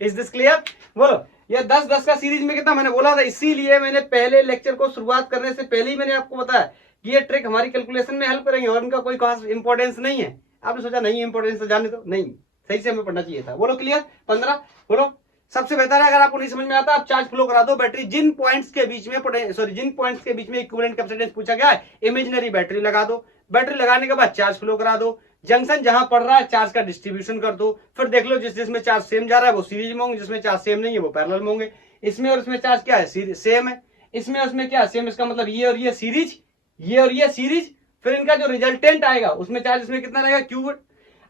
Is this clear. बोलो ये 10 10 का सीरीज में कितना, मैंने बोला था, इसीलिए मैंने पहले लेक्चर को शुरुआत करने से पहले ही मैंने आपको बताया कि ये ट्रिक हमारी कैलकुलेशन में हेल्प करेंगे और इनका कोई खास इंपॉर्टेंस नहीं है। आपने सोचा नहीं इंपॉर्टेंस तो जाने दो, नहीं सही से हमें पढ़ना चाहिए था। बोलो क्लियर 15। बोलो सबसे बेहतर है अगर आपको नहीं समझ में आता आप चार्ज फ्लो करा दो बैटरी, जिन पॉइंट्स के बीच में इक्विवेलेंट कैपेसिटेंस पूछा गया है इमेजिनरी बैटरी लगा दो, बैटरी लगाने के बाद चार्ज फ्लो करा दो, जंक्शन जहां पड़ रहा है चार्ज का डिस्ट्रीब्यूशन कर दो, फिर देख लो जिसमें चार्ज सेम जा रहा है वो सीरीज में होंगे, जिसमें चार्ज सेम नहीं है वो पैरेलल में होंगे। इसमें और इसमें चार्ज क्या है, सेम है, इसमें उसमें क्या सेम, इसका मतलब ये और ये सीरीज, ये और ये सीरीज, फिर इनका जो रिजल्टेंट आएगा उसमें चार्ज इसमें कितना रहेगा Q1।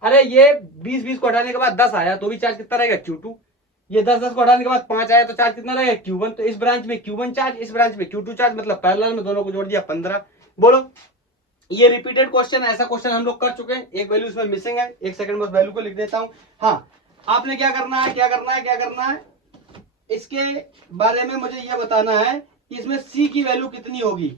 अरे ये 20 20 को हटाने के बाद 10 आया तो भी चार्ज कितना रहेगा Q2, ये 10 10 को हटाने के बाद 5 आया तो चार्ज कितना रहेगा Q1। तो इस ब्रांच में Q1 चार्ज, इस ब्रांच में Q2 चार्ज, मतलब पैरेलल में दोनों को जोड़ दिया 15। बोलो ये रिपीटेड क्वेश्चन, ऐसा क्वेश्चन हम लोग कर चुके हैं, एक वैल्यू इसमें मिसिंग है, एक सेकंड में उस वैल्यू को लिख देता हूं। हाँ आपने क्या करना है, क्या करना है, इसके बारे में मुझे यह बताना है कि इसमें C की वैल्यू कितनी होगी।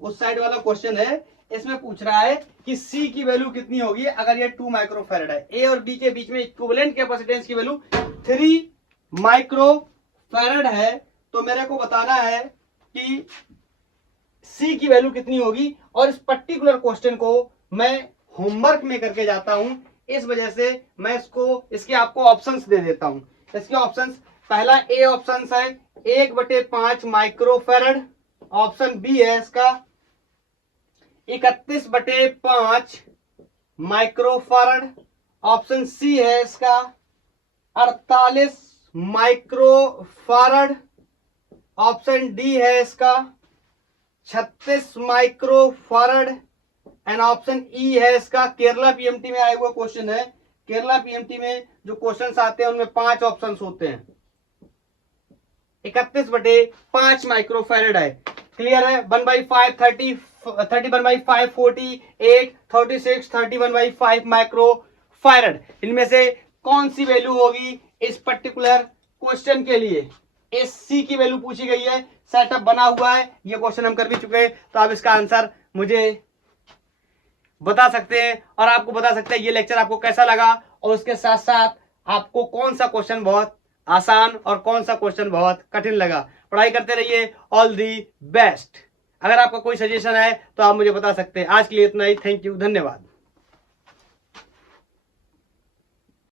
उस साइड वाला क्वेश्चन है, इसमें पूछ रहा है कि C की वैल्यू कितनी होगी अगर ये 2 माइक्रोफैरड है। A और B के बीच में इक्विवेलेंट कैपेसिटेंस की वैल्यू 3 माइक्रोफैरड है, तो मेरे को बताना है कि C की वैल्यू कितनी होगी। और इस पर्टिकुलर क्वेश्चन को मैं होमवर्क में करके जाता हूं, इस वजह से मैं इसके आपको ऑप्शंस दे देता हूं। इसके ऑप्शंस, पहला ए ऑप्शन है 1/5 माइक्रोफैरड, ऑप्शन बी है इसका 31/5 माइक्रोफैरड, ऑप्शन सी है इसका 48 माइक्रोफैरड, ऑप्शन डी है इसका 36 माइक्रोफारड एंड ऑप्शन ई है इसका, केरला पीएमटी में आया हुआ क्वेश्चन है। केरला पीएमटी में जो क्वेश्चंस आते हैं उनमें 5 ऑप्शंस होते हैं। 31/5 माइक्रोफैरड है। क्लियर है? 1/5 30, 31/5 48, 36, 31/5 माइक्रोफैरड। इनमें से कौन सी वैल्यू होगी इस पर्टिकुलर क्वेश्चन के लिए? इस सी की वैल्यू पूछी गई है, सेटअप बना हुआ है, ये क्वेश्चन हम कर भी चुके हैं। तो आप इसका आंसर मुझे बता सकते हैं और आपको बता सकते हैं ये लेक्चर आपको कैसा लगा, और उसके साथ साथ आपको कौन सा क्वेश्चन बहुत आसान और कौन सा क्वेश्चन बहुत कठिन लगा। पढ़ाई करते रहिए। All the best. अगर आपका कोई सजेशन है तो आप मुझे बता सकते हैं। आज के लिए इतना ही। थैंक यू, धन्यवाद।